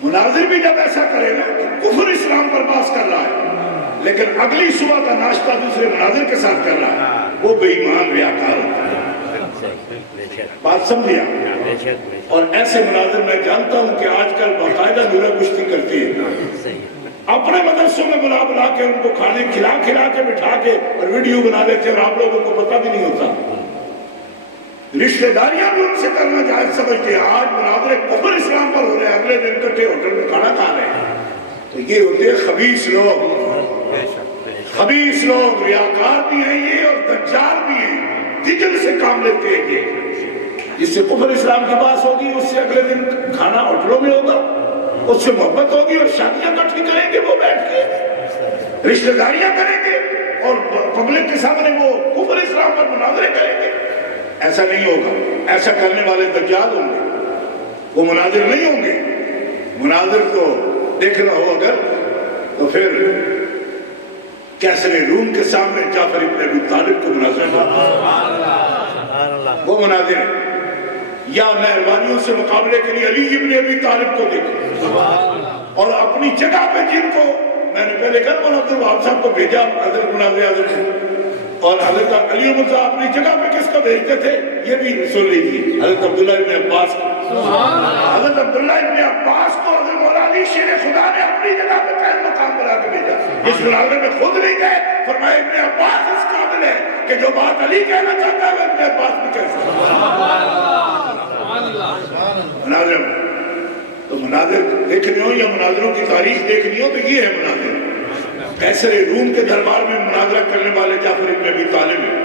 مناظر بھی جب ایسا کرے نا کہ کفر اسلام پر باس کر رہا ہے، لیکن اگلی صبح کا ناشتہ دوسرے مناظر کے ساتھ کر رہا ہے، وہ بے ایمان ریاکار ہوتا ہے۔ بات سمجھیا؟ اور ایسے مناظر میں جانتا ہوں کہ آج کل باقاعدہ دورہ کشتی کرتے ہیں، اپنے مدرسوں میں بلا کے ان کو کھانے کھلا کے بٹھا کے اور ویڈیو بنا لیتے ہیں، اور آپ لوگوں کو پتہ بھی نہیں ہوتا۔ رشتہ داریاں بھی ان سے کرنا جائز سمجھتے ہیں۔ آج مناظرے کفر اسلام پر ہو رہے ہیں، اگلے دن کٹے ہوٹل میں کھانا کھا رہے ہیں، تو یہ ہوتے ہیں خبیث لوگ، خبیث لوگ، ریاکار بھی ہیں یہ اور دجال بھی ہیں، دجل سے کام لیتے ہیں یہ۔ جس سے کفر اسلام کی بات ہوگی اس سے اگلے دن کھانا ہوٹلوں میں ہوگا، اس سے محبت ہوگی اور شادیاں کٹھی کریں گے وہ بیٹھ کے، رشتہ داریاں کریں گے اور پبلک کے سامنے وہ کفر اسلام پر مناظرے کریں گے۔ ایسا نہیں ہوگا، ایسا کرنے والے دجال ہوں گے، وہ مناظر نہیں ہوں گے۔ مناظر کو دیکھنا ہو اگر تو پھر کیسر روم کے سامنے جعفر ابن ابی طالب کو مناظر وہ مناظر ہے، یا مہربانیوں سے مقابلے کے لیے علی ابن ابی طالب کو دیکھیں، اور اپنی جگہ پہ جن کو میں نے پہلے کہا مولانا عبد الوہاب صاحب کو بھیجا حضرت مناظر اعظم، اور حضرت علی مرزا اپنی جگہ پہ کس کو بھیجتے تھے یہ بھی سن لیجیے، حضرت عبداللہ ابن عباس کو، حضرت عبداللہ ابن عباس کو حضرت مولا علی شیر خدا نے اپنی جگہ پہ قائم مقام بنا کے بھیجا۔ اس مناظرے میں خود نہیں گئے، فرمایا ابن عباس اس قابل ہے کہ جو بات علی کہنا چاہتا ہے وہ ابن عباس بھی کہہ سکتا ہے۔ مناظر تو مناظر دیکھنے ہو یا مناظروں کی تاریخ دیکھنی ہو تو یہ ہے مناظر۔ قیصر روم کے دربار میں مناظرہ کرنے والے جعفر ابن ابی طالب ہیں،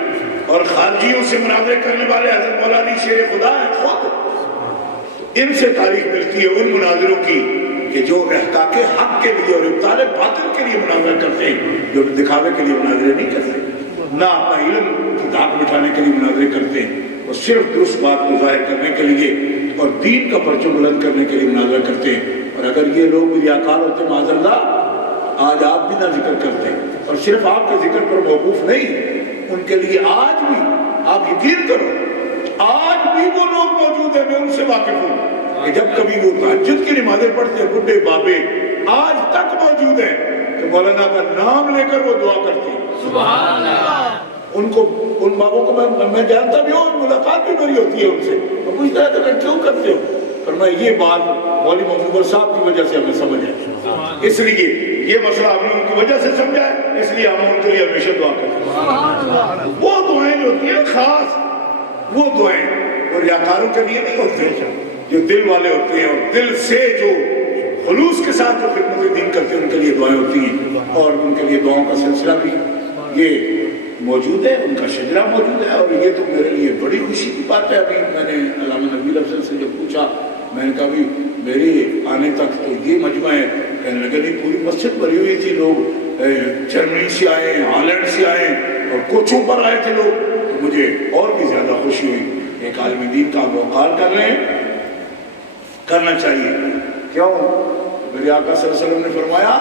اور خارجیوں سے مناظرے کرنے والے حضرت مولا علی شیر خدا ہیں خود۔ ان سے تاریخ ملتی ہے ان مناظروں کی کہ جو احقاق حق کے لیے اور ابطال باطل کے لیے مناظرہ کرتے ہیں، جو دکھاوے کے لیے مناظرے نہیں کرتے، نہ اپنا علم کی دھاک بٹھانے کے لیے مناظرے کرتے ہیں، وہ صرف درست بات کو ظاہر کرنے کے لیے اور دین کا پرچم بلند کرنے کے لیے مناظرہ کرتے ہیں۔ اور اگر یہ لوگ ریاکار ہوتے معاذ اللہ، آج آپ بھی نہ ذکر کرتے، اور صرف آپ کے ذکر پر موقوف نہیں، ان کے لیے آج بھی آپ یقین کرو، آج بھی وہ لوگ موجود ہیں، میں ان سے واقف ہوں کہ جب کبھی وہ تہجد کی نمازیں پڑھتے ہیں، بڈھے بابے آج تک موجود ہیں کہ مولانا کا نام لے کر وہ دعا کرتے ہیں، سبحان اللہ، ان بابوں کو میں جانتا بھی ہوں، ملاقات بھی میری ہوتی ہے ان سے، میں پوچھتا ہے کہ کیوں کرتے ہو؟ پر میں یہ بات مولوی محمود صاحب کی وجہ سے ہمیں سمجھ ہے، اس لیے یہ مسئلہ ہم نے ان کی وجہ سے سمجھا ہے، اس لیے ہم ان کے لیے ہمیشہ دعا کرتے ہیں۔ وہ دعائیں جو ہوتی ہیں خاص، وہ دعائیں اور ریاکاروں کے لیے نہیں ہوتے، جو دل والے ہوتے ہیں اور دل سے جو خلوص کے ساتھ جو خدمت دین کرتے ہیں ان کے لیے دعائیں ہوتی ہیں، اور ان کے لیے دعاؤں کا سلسلہ بھی یہ موجود ہے، ان کا شجرہ موجود ہے، اور یہ تو میرے لیے بڑی خوشی کی بات ہے۔ ابھی میں نے علامہ نبیل افضل سے جب پوچھا، میں نے کہا بھی میرے آنے تک تو یہ مجمع ہے، کہنے لگے نہیں پوری مسجد بھری ہوئی تھی، لوگ جرمنی سے آئے، ہالینڈ سے آئے اور کوچوں پر آئے تھے لوگ، تو مجھے اور بھی زیادہ خوشی ہوئی۔ ایک عالم دین کا وقار کر رہے ہیں، کرنا چاہیے، کیوں؟ میرے آقا صلی اللہ علیہ وسلم نے فرمایا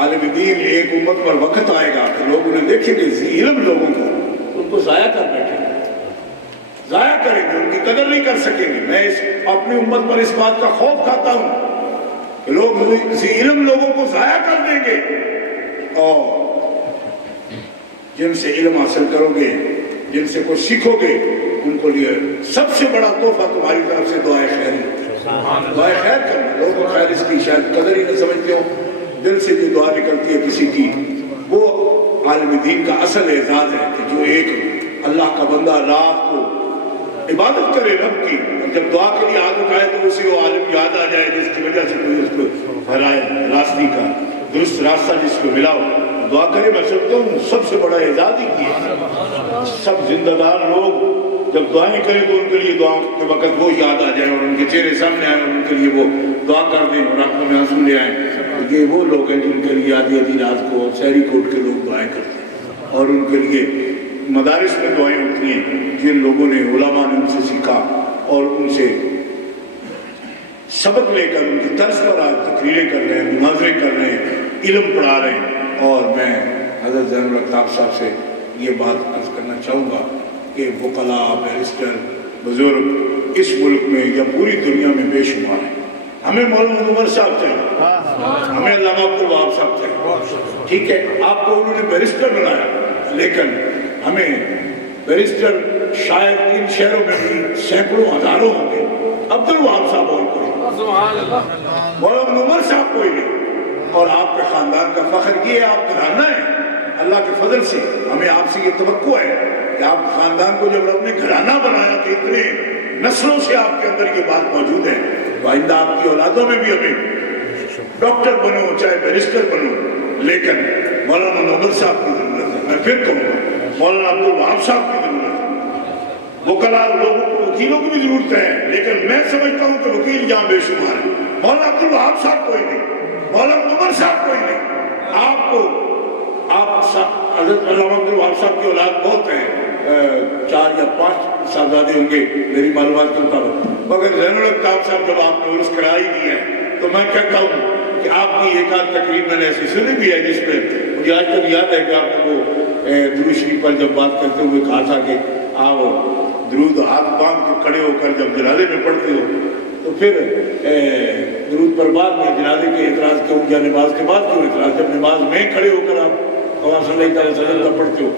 عالم دین ایک امت پر وقت آئے گا کہ لوگ انہیں دیکھیں گے علم لوگوں کو ان کو ضائع کر بیٹھیں گے، ضائع کریں گے، ان کی قدر نہیں کر سکیں گے۔ میں اپنی امت پر اس بات کا خوف کھاتا ہوں کہ لوگ علم لوگوں کو ضائع کر دیں گے، اور جن سے علم حاصل کرو گے، جن سے کچھ سیکھو گے، ان کو لیے سب سے بڑا تحفہ تمہاری طرف سے دعائے خیر ہے۔ دعائے خیر کرنا، لوگوں خیر اس کی شاید قدر ہی نہ سمجھتے ہو، دل سے جو دعا نکلتی ہے کسی کی، وہ عالم دین کا اصل اعزاز ہے کہ جو ایک اللہ کا بندہ رات کو عبادت کرے رب کی، اور جب دعا کے لیے ہاتھ اٹھائے تو اسے وہ عالم یاد آ جائے جس کی وجہ سے کوئی اس کو ہرائے راستے کا درست راستہ جس کو ملا ہو، دعا کرے۔ میں سمجھتا ہوں سب سے بڑا اعزاز ہی کیا، سب زندہ دار لوگ جب دعائیں کریں تو ان کے لیے دعا کے وقت وہ یاد آ جائے اور ان کے چہرے سامنے آئے اور ان کے لیے وہ دعا کر دیں اور آنکھوں میں آنسو لے آئیں۔ یہ وہ لوگ ہیں جن کے لیے آدھی آدھی رات کو سحری کوٹ کے لوگ دعائیں کرتے ہیں، اور ان کے لیے مدارس میں دعائیں ہوتی ہیں جن لوگوں نے علماء نے ان سے سیکھا اور ان سے سبق لے کر ان کی طرز پر آج تقریریں کر رہے ہیں، مناظرے کر رہے ہیں، علم پڑھا رہے ہیں۔ اور میں حضرت زین العطاب صاحب سے یہ بات عرض کرنا چاہوں گا کہ وکلاء، بیرسٹر، بزرگ اس ملک میں یا پوری دنیا میں بے شمار ہیں۔ ہمیں مولانا عمر صاحب چاہیے، ہمیں علامہ عبدالوہاب صاحب چاہیے، ٹھیک ہے؟ آپ کو انہوں نے بیرسٹر بنایا، لیکن ہمیں بیرسٹر شاید ان شہروں میں بھی سینکڑوں ہزاروں ہوں گے، عبدالوہاب صاحب اور کوئی، مولانا عمر صاحب کوئی نہیں۔ اور آپ کے خاندان کا فخر یہ ہے، آپ گھرانہ ہیں، اللہ کے فضل سے ہمیں آپ سے یہ توقع ہے کہ آپ خاندان کو جب رب نے گھرانہ بنایا کہ اتنے نسلوں سے آپ کے اندر یہ بات موجود ہے، تو آئندہ آپ کی اولادوں میں بھی ہمیں ڈاکٹر بنو چاہے بیرسٹر بنو، لیکن مولانا عمر صاحب کی ضرورت ہے۔ میں پھر کہوں گا مولانا عبدالوہاب صاحب کی ضرورت ہے، وکلاء لوگوں کو، وکیلوں کی بھی ضرورت ہے، لیکن میں سمجھتا ہوں کہ وکیل یہاں بے شمار ہے۔ مولانا عبدالوہاب صاحب کوئی نہیں، مولانا عمر صاحب کوئی نہیں۔ آپ کو حضرت علامہ عبدالوہاب صاحب کی اولاد بہت ہیں، 4 یا 5 صاحبزادے ہوں گے میری معلومات کے مطابق، مگر زین العطاب صاحب جب آپ نے عرس کرائی دی ہے تو میں کہتا ہوں کہ آپ کی ایک آدھ تقریب میں نے ایسی سنی بھی ہے جس میں مجھے آج تک یاد ہے کہ آپ کو درود شریف پر جب بات کرتے ہوئے کہا تھا کہ آپ درود ہاتھ باندھ کے کھڑے ہو کر جب جنازے میں پڑھتے ہو تو پھر درود پر بعد میں جنازے کے اعتراض کیوں یا نماز کے بعد کیوں اعتراض، جب نماز میں کھڑے ہو کر آپ صلی اللہ علیہ وسلم کا پڑھتے ہو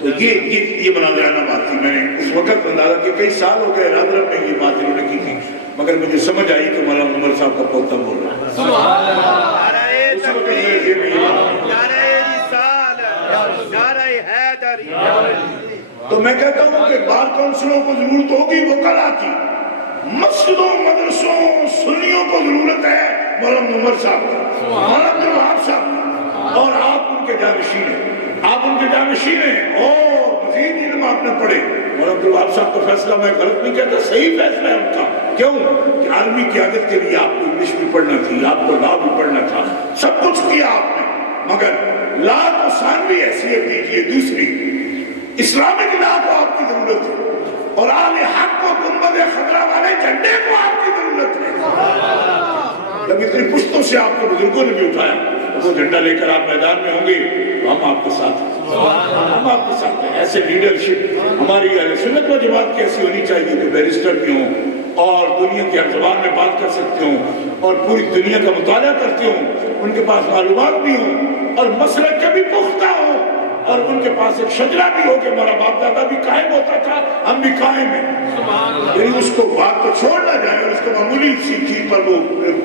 تو یہ مناظرانہ بات تھی۔ میں نے اس وقت اندازہ کہ کئی سال ہو گئے رادرب میں یہ بات انہوں نے کی تھی، مگر مجھے سمجھ آئی کہ مولانا عمر صاحب کا پوتا بول رہا ہے۔ تو میں کہتا ہوں کہ بار کونسلوں کو ضرورت ہوگی وکلاء کی، مسجدوں مدرسوں سنیوں کو ضرورت ہے مولانا عمر صاحب کا، مولانا عبدالوہاب صاحب کا، اور آپ ان کے جانشین ہیں، آپ ان کے جانشین ہیں، اور مزید علم آپ نے پڑھے۔ مولانا عبدالوہاب صاحب کا فیصلہ میں غلط نہیں کہتا، صحیح فیصلہ ہے ان کا، کیوں کہ عالمی قیادت کے لیے آپ کو انگلش بھی پڑھنا تھی، آپ کو لا بھی پڑھنا تھا، سب کچھ کیا آپ نے، مگر لا کو ثانوی حیثیت دیجیے، دوسری اسلامک لا کو آپ کی ضرورت ہے، اور آل حق کو گنبد خضرا والے جھنڈے کو آپ کی ضرورت ہے۔ جب اتنی پشتوں سے آپ کے بزرگوں نے بھی اٹھایا، وہ جھنڈا لے کر آپ میدان میں ہوں گے تو ہم آپ کے ساتھ ہیں، ہم آپ کے ساتھ ہیں۔ ایسے لیڈرشپ ہماری اہل سنت و جماعت کی ایسی ہونی چاہیے کہ بیرسٹر بھی ہوں اور دنیا کی ہر زبان میں بات کر سکتے ہوں اور پوری دنیا کا مطالعہ کرتے ہوں، ان کے پاس معلومات بھی ہوں اور مسلک کے بھی پختہ ہوں، اور ان کے پاس ایک شجرہ بھی ہو کہ ہمارا باپ دادا بھی قائم ہوتا تھا، ہم بھی قائم ہیں، یعنی اس کو بات کو چھوڑ نہ جائیں اور اس کو معمولی سی چیز پر وہ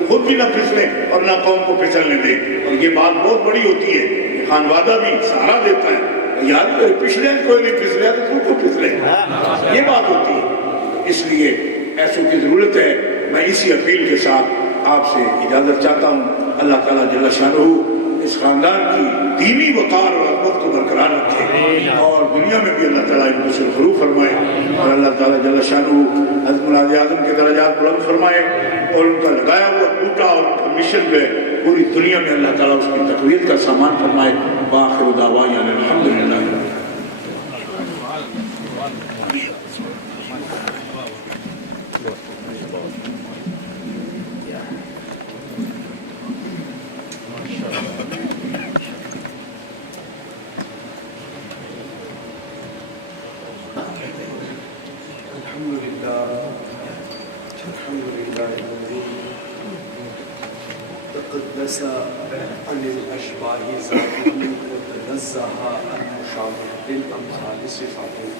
خود بھی نہ پھسلیں اور نہ قوم کو پھسلنے دیں. اور یہ بات بہت بڑی ہوتی ہے. خان وعدہ بھی سہارا دیتا ہے، یاد کرے پچھلے کوئی نہیں پھسلے تو تم کو پھسلے، یہ بات ہوتی ہے. اس لیے ایسوں کی ضرورت ہے. میں اسی اپیل کے ساتھ آپ سے اجازت چاہتا ہوں. اللہ تعالیٰ جل شانہ اس خاندان کی دینی وقار اور عظمت کو برقرار رکھے اور دنیا میں بھی اللہ تعالیٰ ان کو سرخرو فرمائے اور اللہ تعالیٰ جل شانہ حضرت مولانا اعظم کے درجات بلند فرمائے اور ان کا لگایا ہوا بوٹا اور ان کا مشن جو ہے پوری دنیا میں اللہ تعالیٰ اس کی تقویت کا سامان فرمائے. وآخر دعوانا الحمدللہ. تقدس عن الأشباه ذاته وتنزه عن مشابه بالأمثال صفاته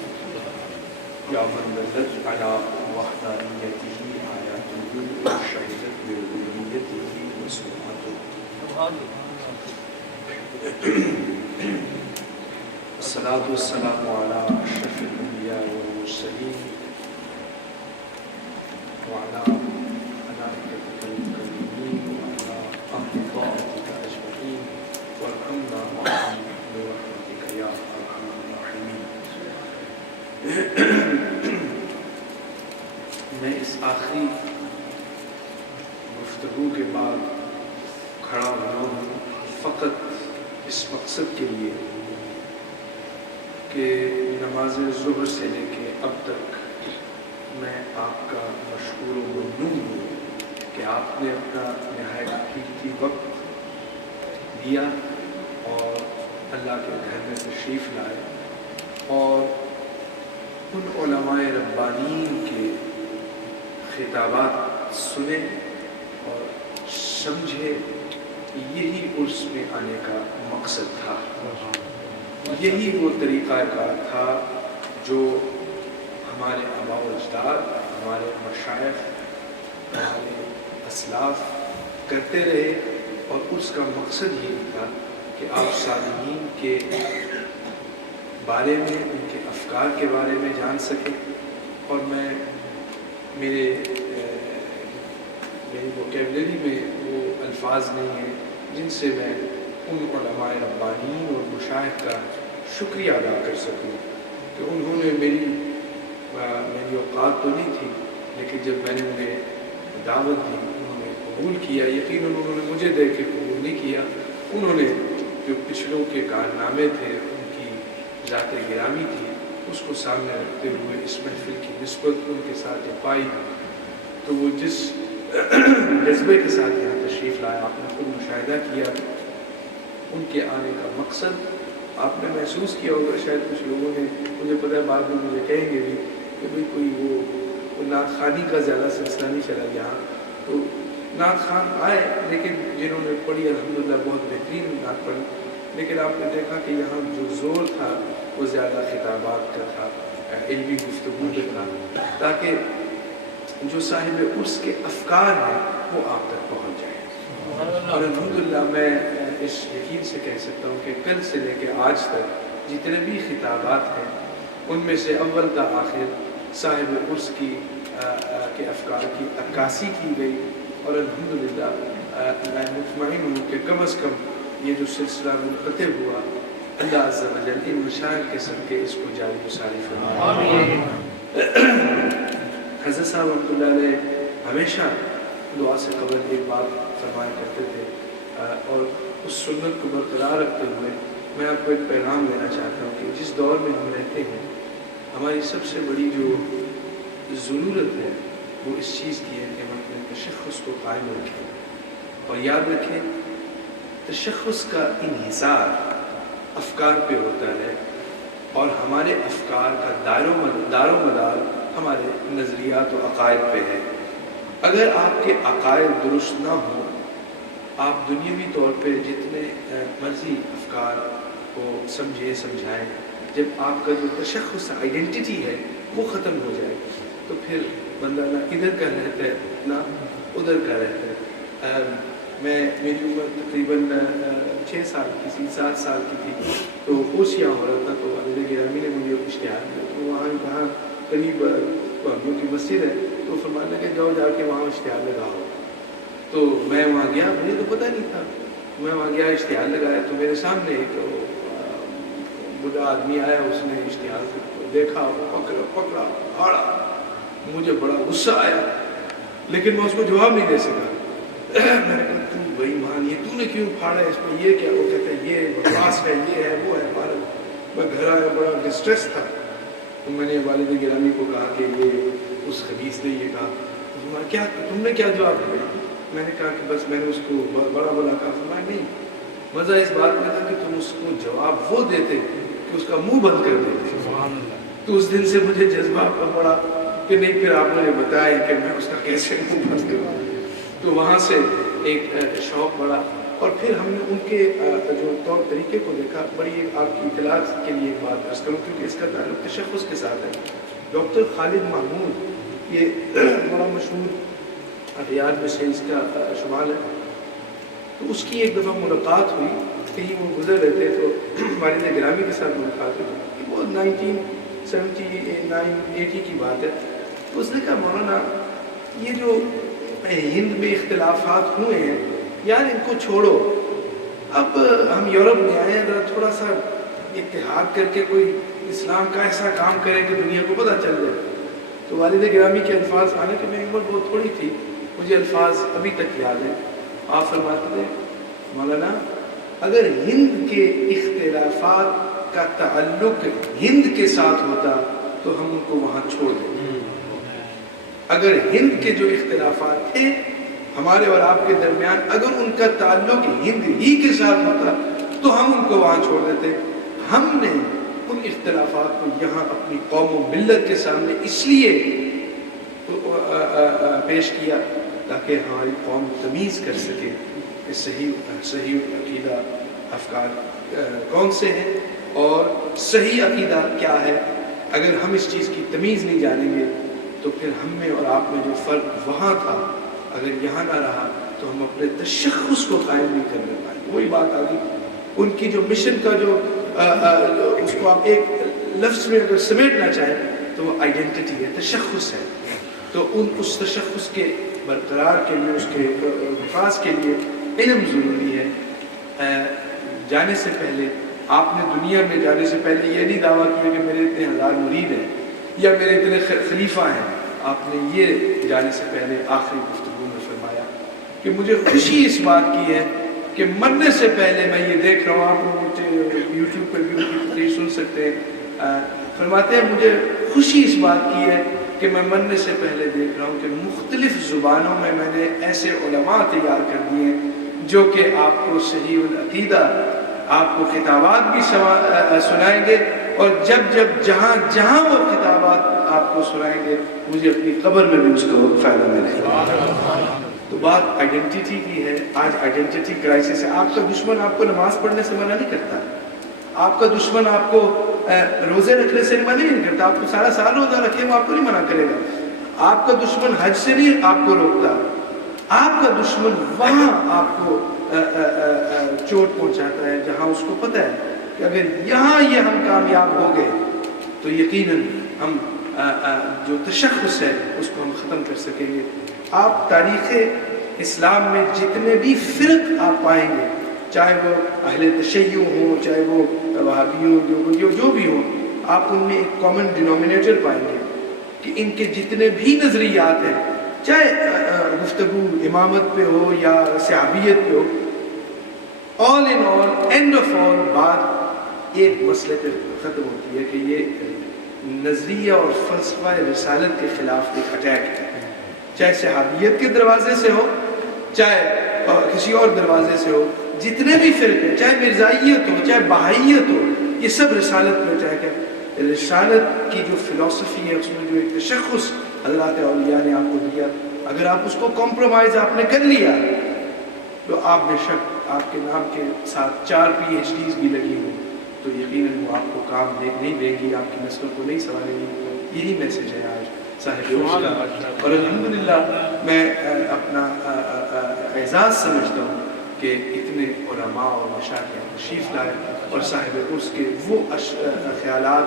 يا من دلت على وحدانيته آياته وشهدت بربوبيته وسبحانه. الصلاة والسلام على أشرف الأنبياء والمرسلين وعلى ملائكتك المكرمين وعلى أهل طاعتك أجمعين وارحمنا معهم برحمتك يا أرحم الراحمين. میں اس آخری گفتگو کے بعد کھڑا ہوا ہوں فقط اس مقصد کے لیے کہ نماز ظہر سے لے کے اب تک میں آپ کا مشکور و ممنون ہوں کہ آپ نے اپنا نہایت قیمتی وقت دیا اور اللہ کے گھر میں تشریف لائے اور ان علماء ربانین کے خطابات سنے اور سمجھے. یہی عرس میں آنے کا مقصد تھا، یہی وہ طریقہ کار تھا جو ہمارے آباء و اجداد، ہمارے مشائخ، ہمارے اسلاف کرتے رہے اور اس کا مقصد یہ تھا کہ آپ صالحین کے بارے میں، ان کے افکار کے بارے میں جان سکیں. اور میں میری ووکیبلری میں وہ الفاظ نہیں ہیں جن سے میں ان علماء ربانیین اور مشائخ کا شکریہ ادا کر سکوں کہ انہوں نے میری اوقات تو نہیں تھی، لیکن جب میں نے انہیں دعوت دی انہوں نے قبول کیا. یقیناً انہوں نے مجھے دیکھ کے قبول نہیں کیا، انہوں نے جو پچھلوں کے کارنامے تھے، ان کی ذات گرامی تھی، اس کو سامنے رکھتے ہوئے اس محفل کی نسبت ان کے ساتھ پائی. تو وہ جس جذبے کے ساتھ یہاں تشریف لایا، آپ نے خود مشاہدہ کیا ان کے آنے کا مقصد. آپ نے محسوس کیا ہوگا شاید کچھ لوگوں نے، مجھے پتہ ہے بعد میں مجھے کہیں گے بھی کہ بھئی کوئی وہ نعت خوانی کا زیادہ سلسلہ نہیں چلا یہاں. تو نعت خوان آئے لیکن جنہوں نے پڑھی الحمدللہ بہت بہترین نعت پڑھی، لیکن آپ نے دیکھا کہ یہاں جو زور تھا وہ زیادہ خطابات کا تھا، علمی گفتگو پہ تھا، تاکہ جو صاحب عرس کے افکار ہیں وہ آپ تک پہنچ جائیں. اور الحمدللہ میں اس یقین سے کہہ سکتا ہوں کہ کل سے لے کے آج تک جتنے بھی خطابات ہیں ان میں سے اول تا آخر صاحب عرس کے افکار کی عکاسی کی گئی. اور الحمدللہ میں مطمئن ہوں کہ کم از کم یہ جو سلسلہ منقطع ہوا اللہ عز و جل ان مشاہد کے صدقے اس کو جاری و ساری فرمائے. حضرت صاحب رحمۃ اللہ علیہ ہمیشہ دعا سے قبل ایک بات فرمایا کرتے تھے اور اس سنت کو برقرار رکھتے ہوئے میں آپ کو ایک پیغام دینا چاہتا ہوں کہ جس دور میں ہم رہتے ہیں ہماری سب سے بڑی جو ضرورت ہے وہ اس چیز کی ہے کہ ہم اپنے تشخص کو قائم رکھیں. اور یاد رکھیں تشخص کا انحصار افکار پہ ہوتا ہے اور ہمارے افکار کا دار و مدار ہمارے نظریات و عقائد پہ ہے. اگر آپ کے عقائد درست نہ ہوں، آپ دنیاوی طور پہ جتنے مرضی افکار کو سمجھے سمجھائیں. جب آپ کا جو تشخص آئیڈینٹی ہے وہ ختم ہو جائے تو پھر بندہ نہ ادھر کا رہتا ہے نہ ادھر کا رہتا ہے. میری عمر تقریباً 6 سال کی تھی، 7 سال کی تھی، تو اوسیہ ہو رہا تھا. تو والد گرامی نے مجھے اشتہار دیا. تو وہاں قریب بھابھیوں کی مسجد ہے، تو فرمانے لگے جاؤ جا کے وہاں اشتہار لگاؤ. تو میں وہاں گیا، مجھے تو پتہ نہیں تھا. میں وہاں گیا، اشتہار لگایا تو میرے سامنے ایک بوڑھا آدمی آیا. اس نے اشتہار دیکھا، پکڑا پھاڑا. مجھے بڑا غصہ آیا لیکن میں اس کو جواب نہیں دے سکا. میں نے کہا تو بھائی مان یہ تو نے کیوں پھاڑا ہے، اس میں یہ کیا؟ وہ کہتے ہیں یہ بکواس ہے، یہ ہے، وہ ہے. میں گھر آیا بڑا ڈسٹریس تھا. تو میں نے والد گرامی کو کہا کہ یہ اس خبیث نے یہ کہا. کیا تم نے کیا جواب دیا؟ میں نے کہا کہ بس میں نے اس کو بڑا کہا. فرمایا نہیں، مزہ اس بات میں تھا کہ تم اس کو جواب وہ دیتے کہ اس کا منہ بند کر دیتے. تو اس دن سے مجھے جذبہ پڑا کہ نہیں، پھر آپ نے بتایا کہ میں اس کا کیسے منہ بند کروں. تو وہاں سے ایک شوق بڑا. اور پھر ہم نے ان کے جو طور طریقے کو دیکھا. بڑی آپ کی اطلاع کے لیے ایک بات عرض کروں کیونکہ اس کا تعلق تشخص کے ساتھ ہے. ڈاکٹر خالد محمود یہ بڑا مشہور احیار میں سے اس کا شمال ہے. تو اس کی ایک دفعہ ملاقات ہوئی، کہیں وہ گزر رہے تھے تو والد گرامی کے ساتھ ملاقات ہوئی. وہ 1979-80 کی بات ہے. تو اس نے کہا مولانا یہ جو ہند میں اختلافات ہوئے ہیں یار ان کو چھوڑو. اب ہم یورپ میں آئے ہیں، ذرا تھوڑا سا اتحاد کر کے کوئی اسلام کا ایسا کام کرے کہ دنیا کو پتہ چل جائے. تو والد گرامی کے الفاظ آنے کہ میری عمر بہت تھوڑی تھی، مجھے الفاظ ابھی تک یاد ہیں. آپ فرماتے تھے مولانا اگر ہند کے اختلافات کا تعلق ہند کے ساتھ ہوتا تو ہم ان کو وہاں چھوڑ دیتے. اگر ہند کے جو اختلافات تھے ہمارے اور آپ کے درمیان، اگر ان کا تعلق ہند ہی کے ساتھ ہوتا تو ہم ان کو وہاں چھوڑ دیتے. ہم نے ان اختلافات کو یہاں اپنی قوم و ملت کے سامنے اس لیے پیش کیا تاکہ ہماری قوم تمیز کر سکے کہ صحیح عقیدہ افکار کون سے ہیں اور صحیح عقیدہ کیا ہے. اگر ہم اس چیز کی تمیز نہیں جانیں گے تو پھر ہم میں اور آپ میں جو فرق وہاں تھا اگر یہاں نہ رہا تو ہم اپنے تشخص کو قائم نہیں کرنے پائیں. وہی بات آ گئی. ان کی جو مشن کا جو اس کو آپ ایک لفظ میں اگر سمیٹنا چاہیں تو وہ آئیڈینٹی ہے، تشخص ہے. تو اس تشخص کے برقرار کے لیے، اس کے حفاظ کے لیے علم ضروری ہے. جانے سے پہلے آپ نے دنیا میں جانے سے پہلے یہ نہیں دعویٰ کیا کہ میرے اتنے 1000 مرید ہیں یا میرے اتنے خلیفہ ہیں. آپ نے یہ جانے سے پہلے آخری گفتگو میں فرمایا کہ مجھے خوشی اس بات کی ہے کہ مرنے سے پہلے میں یہ دیکھ رہا ہوں. آپ مجھے یوٹیوب پر بھی ان کی تقریر سن سکتے ہیں. فرماتے ہیں مجھے خوشی اس بات کی ہے کہ میں مرنے سے پہلے دیکھ رہا ہوں کہ مختلف زبانوں میں نے ایسے علماء تیار کر دیے ہیں جو کہ آپ کو صحیح العقیدہ، آپ کو خطابات بھی سنائیں گے اور جب جہاں وہ خطابات آپ کو سنائیں گے مجھے اپنی قبر میں بھی اس کا فائدہ ملے گا. تو بات آئیڈینٹی کی ہے. آج آئیڈینٹی کرائسس ہے. آپ کا دشمن آپ کو نماز پڑھنے سے منع نہیں کرتا. آپ کا دشمن آپ کو روزے رکھنے سے منع نہیں کرتا. آپ کو سارا سال روزہ رکھے وہ آپ کو نہیں منع کرے گا. آپ کا دشمن حج سے نہیں آپ کو روکتا. آپ کا دشمن وہاں آپ کو چوٹ پہنچاتا ہے جہاں اس کو پتہ ہے کہ اگر یہاں یہ ہم کامیاب ہو گئے تو یقیناً ہم جو تشخص ہے اس کو ہم ختم کر سکیں گے. آپ تاریخ اسلام میں جتنے بھی فرق آپ پائیں گے، چاہے وہ اہل تشیع ہوں، چاہے وہ وہابی ہوں، جو بھی ہوں، آپ ان میں ایک کامن ڈینومینیٹر پائیں گے کہ ان کے جتنے بھی نظریات ہیں، چاہے گفتگو امامت پہ ہو یا صحابیت پہ ہو، all in all end of all بات ایک مسئلے پہ ختم ہوتی ہے کہ یہ نظریہ اور فلسفہ رسالت کے خلاف ایک اٹیک ہے. چاہے صحابیت کے دروازے سے ہو، چاہے کسی اور دروازے سے ہو، جتنے بھی فرقے، چاہے مرزائیت ہو، چاہے بہائیت ہو، یہ سب رسالت میں اٹیک ہے. رسالت کی جو فلسفی ہے اس میں جو ایک تشخص حضرات اولیاء نے آپ کو دیا، اگر آپ اس کو کمپرومائز آپ نے کر لیا تو آپ بے شک آپ کے نام کے ساتھ 4 PhDs بھی لگی ہوں تو یقیناً وہ آپ کو کام نہیں دے گی، آپ کی نسلوں کو نہیں سنبھالے گی. یہی میسج ہے آج صاحب عرش کا. اور الحمدللہ میں اپنا اعزاز سمجھتا ہوں کہ اتنے علماء اور مشائخ تشریف لائے اور صاحب عرش کے وہ خیالات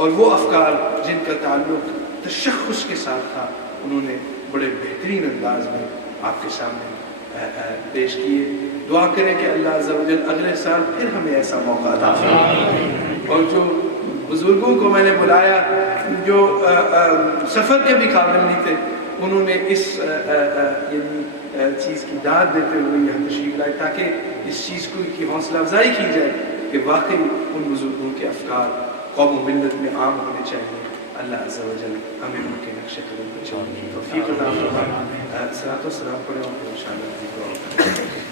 اور وہ افکار جن کا تعلق تشخص کے ساتھ تھا، انہوں نے بڑے بہترین انداز میں آپ کے سامنے پیش کیے. دعا کریں کہ اللہ عز و جل اگلے سال پھر ہمیں ایسا موقع عطا فرمائے. اور جو بزرگوں کو میں نے بلایا جو سفر کے بھی قابل نہیں تھے، انہوں نے اس یعنی چیز کی داد دیتے ہوئے یہاں تشریف لائے تاکہ اس چیز کو کی حوصلہ افزائی کی جائے کہ واقعی ان بزرگوں کے افکار قوم و ملت میں عام ہونے چاہیے. اللہ عز و جل ہمیں ان کے نقش قدم پر چلنے کی توفیق عطا فرمائے. صلاۃ و سلام پڑھیں اور پھر انشاءاللہ دعا کریں.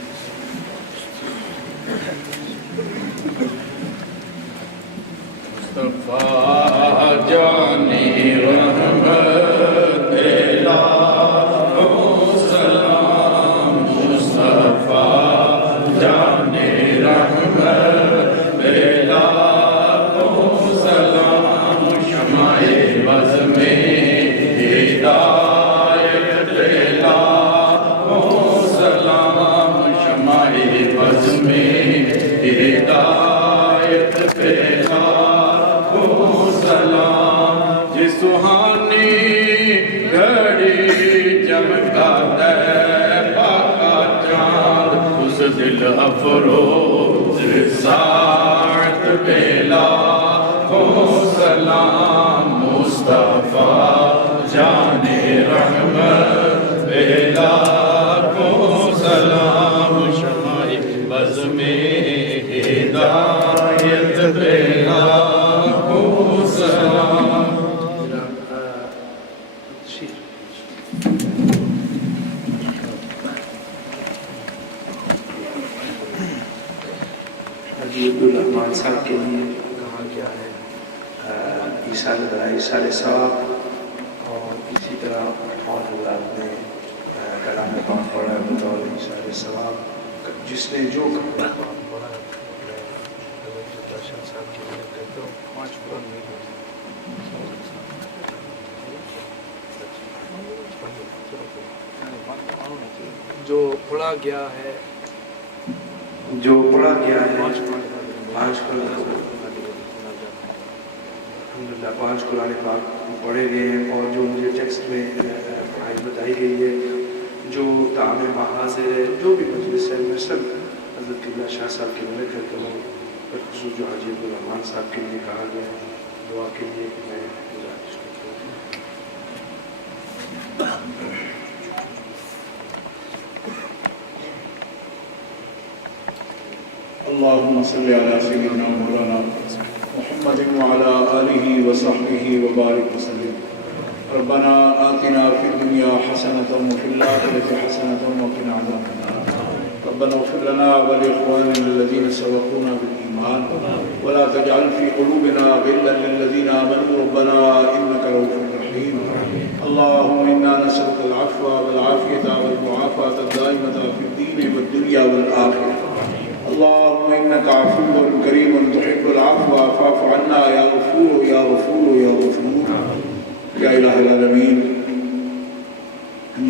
مصطفیٰ جانی رحمت لاکھوں سلام، مصطفیٰ جانی رحمت لاکھوں سلام، شمع بز میں ہدایت لاکھوں سلام، شمع بز میں ہدایت سلام. جس سہانی گھڑی چمکا طیبہ کا چاند، اس دل افروز ساعت پہ لاکھوں سلام، مصطفیٰ جان رحمت پہ لاکھوں سلام، شمع بز میں ہدایت پہ لاکھوں سلام. حاجی عبدالرحمان صاحب کے لیے کہا گیا ہے ایصال ثواب، اور اسی طرح اور حضرات نے کلام پاک پڑھا ہے بطور ایصال ثواب. جس نے جو کلام پاک پڑھا ہے میں حضرت شاہ صاحب کی مدد کرتا ہوں. 5 قرآن نہیں ہوتے جو پڑھا گیا ہے 5 الحمدللہ 5 قرآن پاک پڑھے گئے ہیں. اور جو مجھے ٹیکسٹ میں پڑھائی بتائی گئی ہے، جو طعام محاضر ہے، جو بھی مجلس ہے، میں سب حضرت قبلہ شاہ صاحب کی مدد کرتا ہوں. خصوص جو حاجی عبدالرحمان صاحب کے لیے کہا گیا ہے دعا کے لیے میں گزارش کرتا ہوں. اللهم صل على سيدنا مولانا محمد وعلى آله وصحبه وبارك وسلم. ربنا آتنا في الدنيا حسنة وفي الآخرة حسنة وقنا عذاب النار. ربنا اغفر لنا ولإخواننا الذين سبقونا بالإيمان ولا تجعل في قلوبنا غلا للذين آمنوا ربنا إنك رؤوف رحيم. اللهم إنا نسألك العفو والعافية والمعافاة الدائمة في الدين والدنيا والآخرة. اللهم إنك عفو كريم تحب العفو فاعف عنا يا غفور يا غفور يا غفور یا الہ العالمین.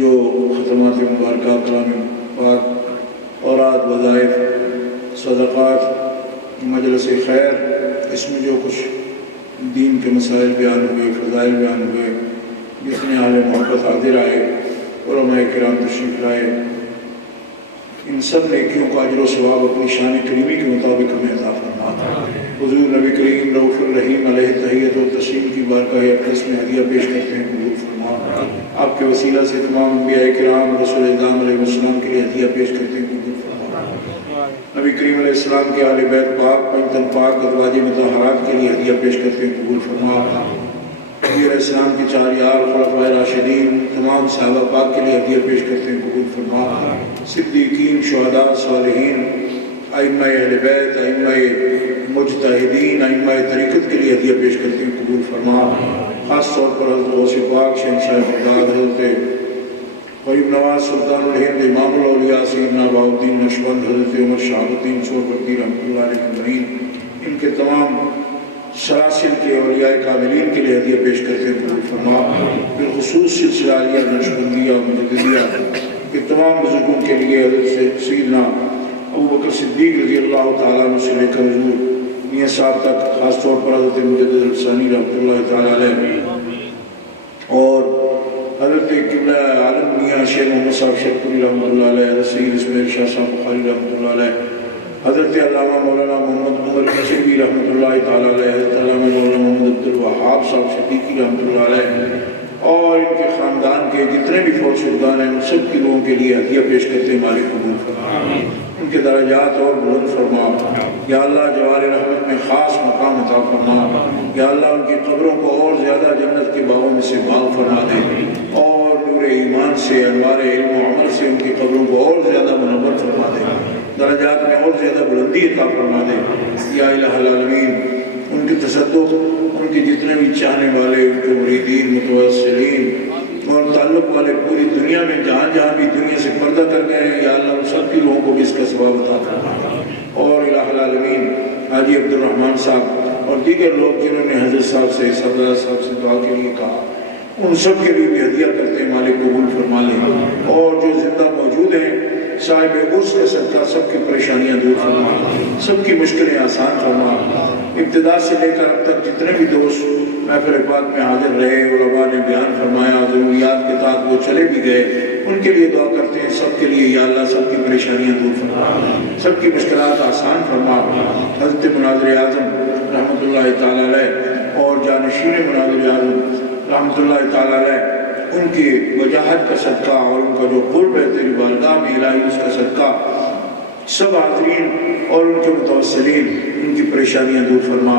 جو ختمات مبارکہ کلام پاک، اوراد، وظائف، صدقات، مجلس خیر، اس میں جو کچھ دین کے مسائل بیان ہوئے، فضائل بیان ہوئے، جتنے اہل محبت حاضر آئے، علماء کرام تشریف لائے، ان سب نیکیوں کا اجر و ثواب اپنی شان کریمی کے مطابق ہمیں عطا فرما. حضور نبی کریم رؤوف الرحیم علیہ تحیت و تسلیم کی بارگاہ اقدس میں ہدیہ پیش کرتے ہیں قبول فرما. آپ کے وسیلہ سے تمام انبیاء کرام رسول اعظام علیہ السلام کے لیے ہدیہ پیش کرتے ہیں قبول فرما. نبی کریم علیہ السلام کے اہل بیت پاک، پنجتن پاک، ازواج مطہرات کے لیے ہدیہ پیش کرتے ہیں قبول فرما. نبی علیہ السلام کی 4 یار، خلفائے راشدین، تمام صحابہ پاک کے لیے ہدیہ پیش کرتے ہیں قبول فرما. صدیقین، شہداء، صالحین، ائمہ اہل بیت، ائمہ مجتہدین، ائمہ طریقت کے لیے ہدیہ پیش کرتے ہیں قبول فرما. خاص طور پر حضرت غوث پاک شہنشاہ بغداد حضرت غریب نواز سلطان الہند امام الاولیاء سیدنا بہاؤالدین نقشبند حضرت عمر شہاب الدین سہروردی رحمۃ اللہ علیہ اجمعین، ان کے تمام سلاسل کے اولیاء کاملین کے لیے ہدیہ پیش کرتے ہیں قبول فرما. بالخصوص سلسلہ عالیہ نقشبندیہ اور مجددیہ کے تمام بزرگوں کے لیے حضرت سیدنا ابوبکر صدیق رضی اللہ تعالیٰ عنہ سے لے کر حضور میاں صاحب تک، خاص طور پر حضرت مجدد الثانی رحمۃ اللہ تعالیٰ علیہ اور حضرت قبلہ عالم میاں شیخ محمد صاحب شیخ رحمۃ اللہ علیہ، حضرت سید اسماعیل شاہ صاحب بخاری رحمۃ اللہ علیہ، حضرت علامہ مولانا محمد عمر کشمیری رحمۃ اللہ تعالیٰ علیہ، حضرت علامہ مولانا محمد عبد الوہاب صاحب صدیقی رحمۃ اللہ علیہ اور ان کے خاندان کے جتنے بھی فوت شدگان ہیں ان سب کی لوگوں کے لیے ہدیہ پیش کرتے ہیں. مالک قبول فرما، ان کے درجات اور بلند فرما. یا اللہ جوار رحمت میں خاص مقام عطا فرما. یا اللہ ان کی قبروں کو اور زیادہ جنت کے باغوں میں سے باغ فرما دے اور نور ایمان سے، انوار علم و عمل سے ان کی قبروں کو اور زیادہ منور فرما دے، درجات میں اور زیادہ بلندی عطا فرما دے. یا الہ العالمین ان کے تصدق، ان کے جتنے بھی چاہنے والے، ان کے مریدین، متوسلین اور تعلق والے پوری دنیا میں جہاں جہاں بھی دنیا سے پردہ کر گئے ہیں، یا اللہ ان سب کی لوگوں کو بھی اس کا ثواب عطا فرما. اور الہ العالمین حاجی عبد الرحمن صاحب اور دیگر لوگ جنہوں نے حضرت صاحب سے، سردار صاحب سے دعا کے لیے کہا، ان سب کے لیے بھی ہدیہ کرتے ہیں. مالک قبول فرما لیں. اور جو زندہ موجود ہیں صاحب عرص کا صدقہ سب کی پریشانیاں دور فرما، سب کی مشکلیں آسان فرما. ابتدا سے لے کر اب تک جتنے بھی دوست محفل پاک میں حاضر رہے، علماء نے بیان فرمایا، ضروریات کے تحت وہ چلے بھی گئے، ان کے لیے دعا کرتے ہیں. سب کے لیے یا اللہ سب کی پریشانیاں دور فرما، سب کی مشکلات آسان فرما. حضرت مناظر اعظم رحمۃ اللہ تعالیٰ علیہ اور جانشین مناظر اعظم رحمۃ اللہ تعالیٰ علیہ، ان کی وجاہت کا صدقہ اور ان کا جو قرب ہے تیری بارگاہ میں الہی، اس کا صدقہ سب حاضرین اور ان کے متوسلین ان کی پریشانیاں دور فرما،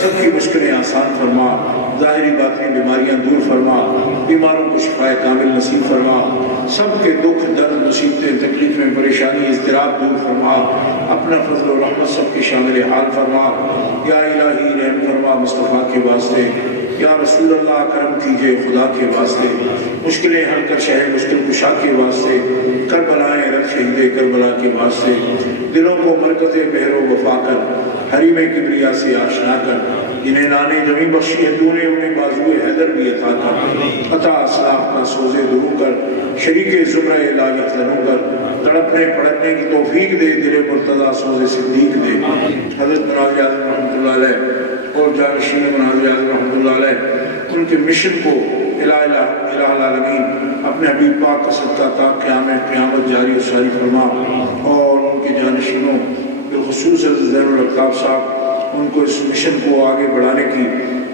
سب کی مشکلیں آسان فرما، ظاہری باطنی بیماریاں دور فرما، بیماروں کو شفائے کامل نصیب فرما، سب کے دکھ درد مصیبتیں تکلیفیں پریشانی اضطراب دور فرما. اپنا فضل و رحمت سب کے شامل حال فرما. یا الہی رحم فرما مصطفیٰ کے واسطے. یا رسول اللہ کرم کیجئے خدا کے واسطے. مشکلیں حل کر شہر مشکل کشا کے واسطے. کربلائیں رب شہید کربلا کے واسطے. دلوں کو مرکز مہر و وفا کر، حریم کبریا سے آشنا کر. جنہیں نانے جمی بخشی ہے تو نے انہیں بازوئے حیدر بھی عطا کر. عطا اسلاف کا سوزے درو کر، شریک زمرہ لا یحزنوں کر. تڑپنے پڑھنے کی توفیق دے، دل مرتضیٰ سوزے صدیق دے. حضرت مناظر اعظم رحمۃ اللہ علیہ اور جانشین مناظر اعظم رحمۃ اللہ علیہ، ان کے مشن کو الہ العالمین اپنے حبیب پاک کا صدقہ تا قیامت جاری و ساری فرما. اور ان کے جانشینوں بالخصوص زین الالطاف صاحب، ان کو اس مشن کو آگے بڑھانے کی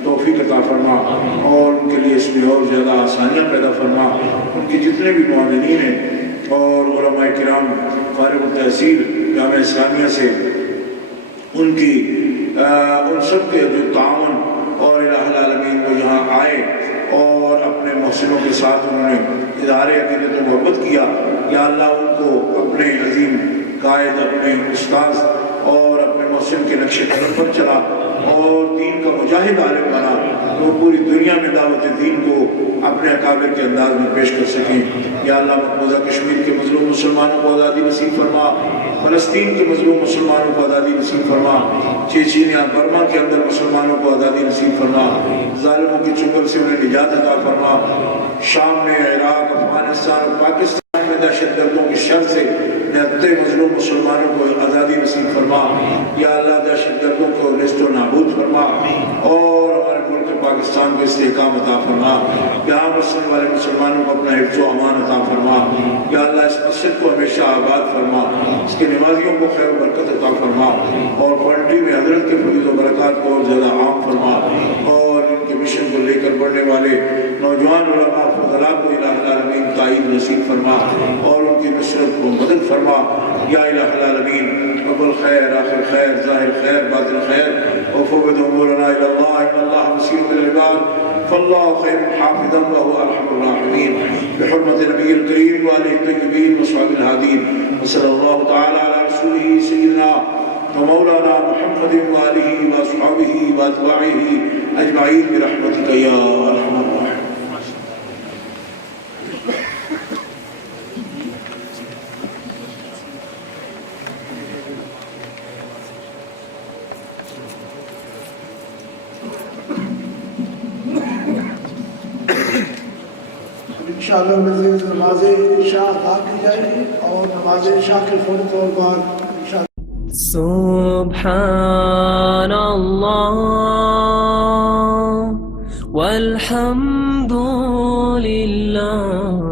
توفیق عطا فرما اور ان کے لیے اس میں اور زیادہ آسانیاں پیدا فرما. ان کے جتنے بھی معاونین ہیں اور علماء کرام فارغ التحصیل جامعہ اسلامیہ سے، ان سب کے جو تعاون اور الہ العالمین وہ یہاں آئے اور اپنے محسنوں کے ساتھ انہوں نے اظہار عقیدت و محبت کیا. یا اللہ ان کو اپنے عظیم قائد، اپنے استاذ اور اپنے محسن کے نقش قدم پر چلا اور دین کا مجاہد عالم بنا، وہ پوری دنیا میں دعوت دین کو اپنے اکابر کے انداز میں پیش کر سکیں. یا اللہ مقبوضہ کشمیر کے مظلوم مسلمانوں کو آزادی نصیب فرما، فلسطین کے مظلوم مسلمانوں کو آزادی نصیب فرما، چیچینیا برما کے اندر مسلمانوں کو آزادی نصیب فرما، ظالموں کی چنگل سے انہیں نجات عطا فرما. شام میں، عراق، افغانستان اور پاکستان میں دہشت گردوں کی شر سے نہتے مظلوم مسلمانوں کو آزادی نصیب فرما. یا اللہ دہشت گردوں کو نیست و نابود فرما اور ہمارے ملک پاکستان کو استحکام عطا فرما. یہاں بسنے والے مسلمانوں کو اپنا حفظ و امان عطا فرما. یا اللہ اس مسجد کو ہمیشہ آباد فرما، اس کے نمازیوں کو خیر و برکت عطا فرما اور پارٹی میں حضرت کے فضل و برکات کو اور زیادہ عام فرما. اور ان کے مشن کو لے کر بڑھنے والے نوجوان علماء فضلاء کو الہ العالمین تائید نصیب فرما اور ان کی نصرت کو مدد فرما. یا الہ العالمین قبل خیر، آخر خیر، ظاہر خیر، باطن خیر. وفوض امورنا الى اللہ ان اللہ بصیر بالعباد فاللہ خیر حافظا وهو ارحم الراحمین. بحرمت نبی الکریم وآلہ الطیبین وصحبہ الہادین. وصلی اللہ تعالی علی رسولہ سیدنا ومولانا محمد وآلہ وصحبہ واتباعہ اجمعین برحمتک یا ارحم الراحمین. انشاءاللہ مزید نماز عشاء ادا کی جائے گی اور نماز عشاء کے فوری طور بعد سبحان اللہ والحمد للہ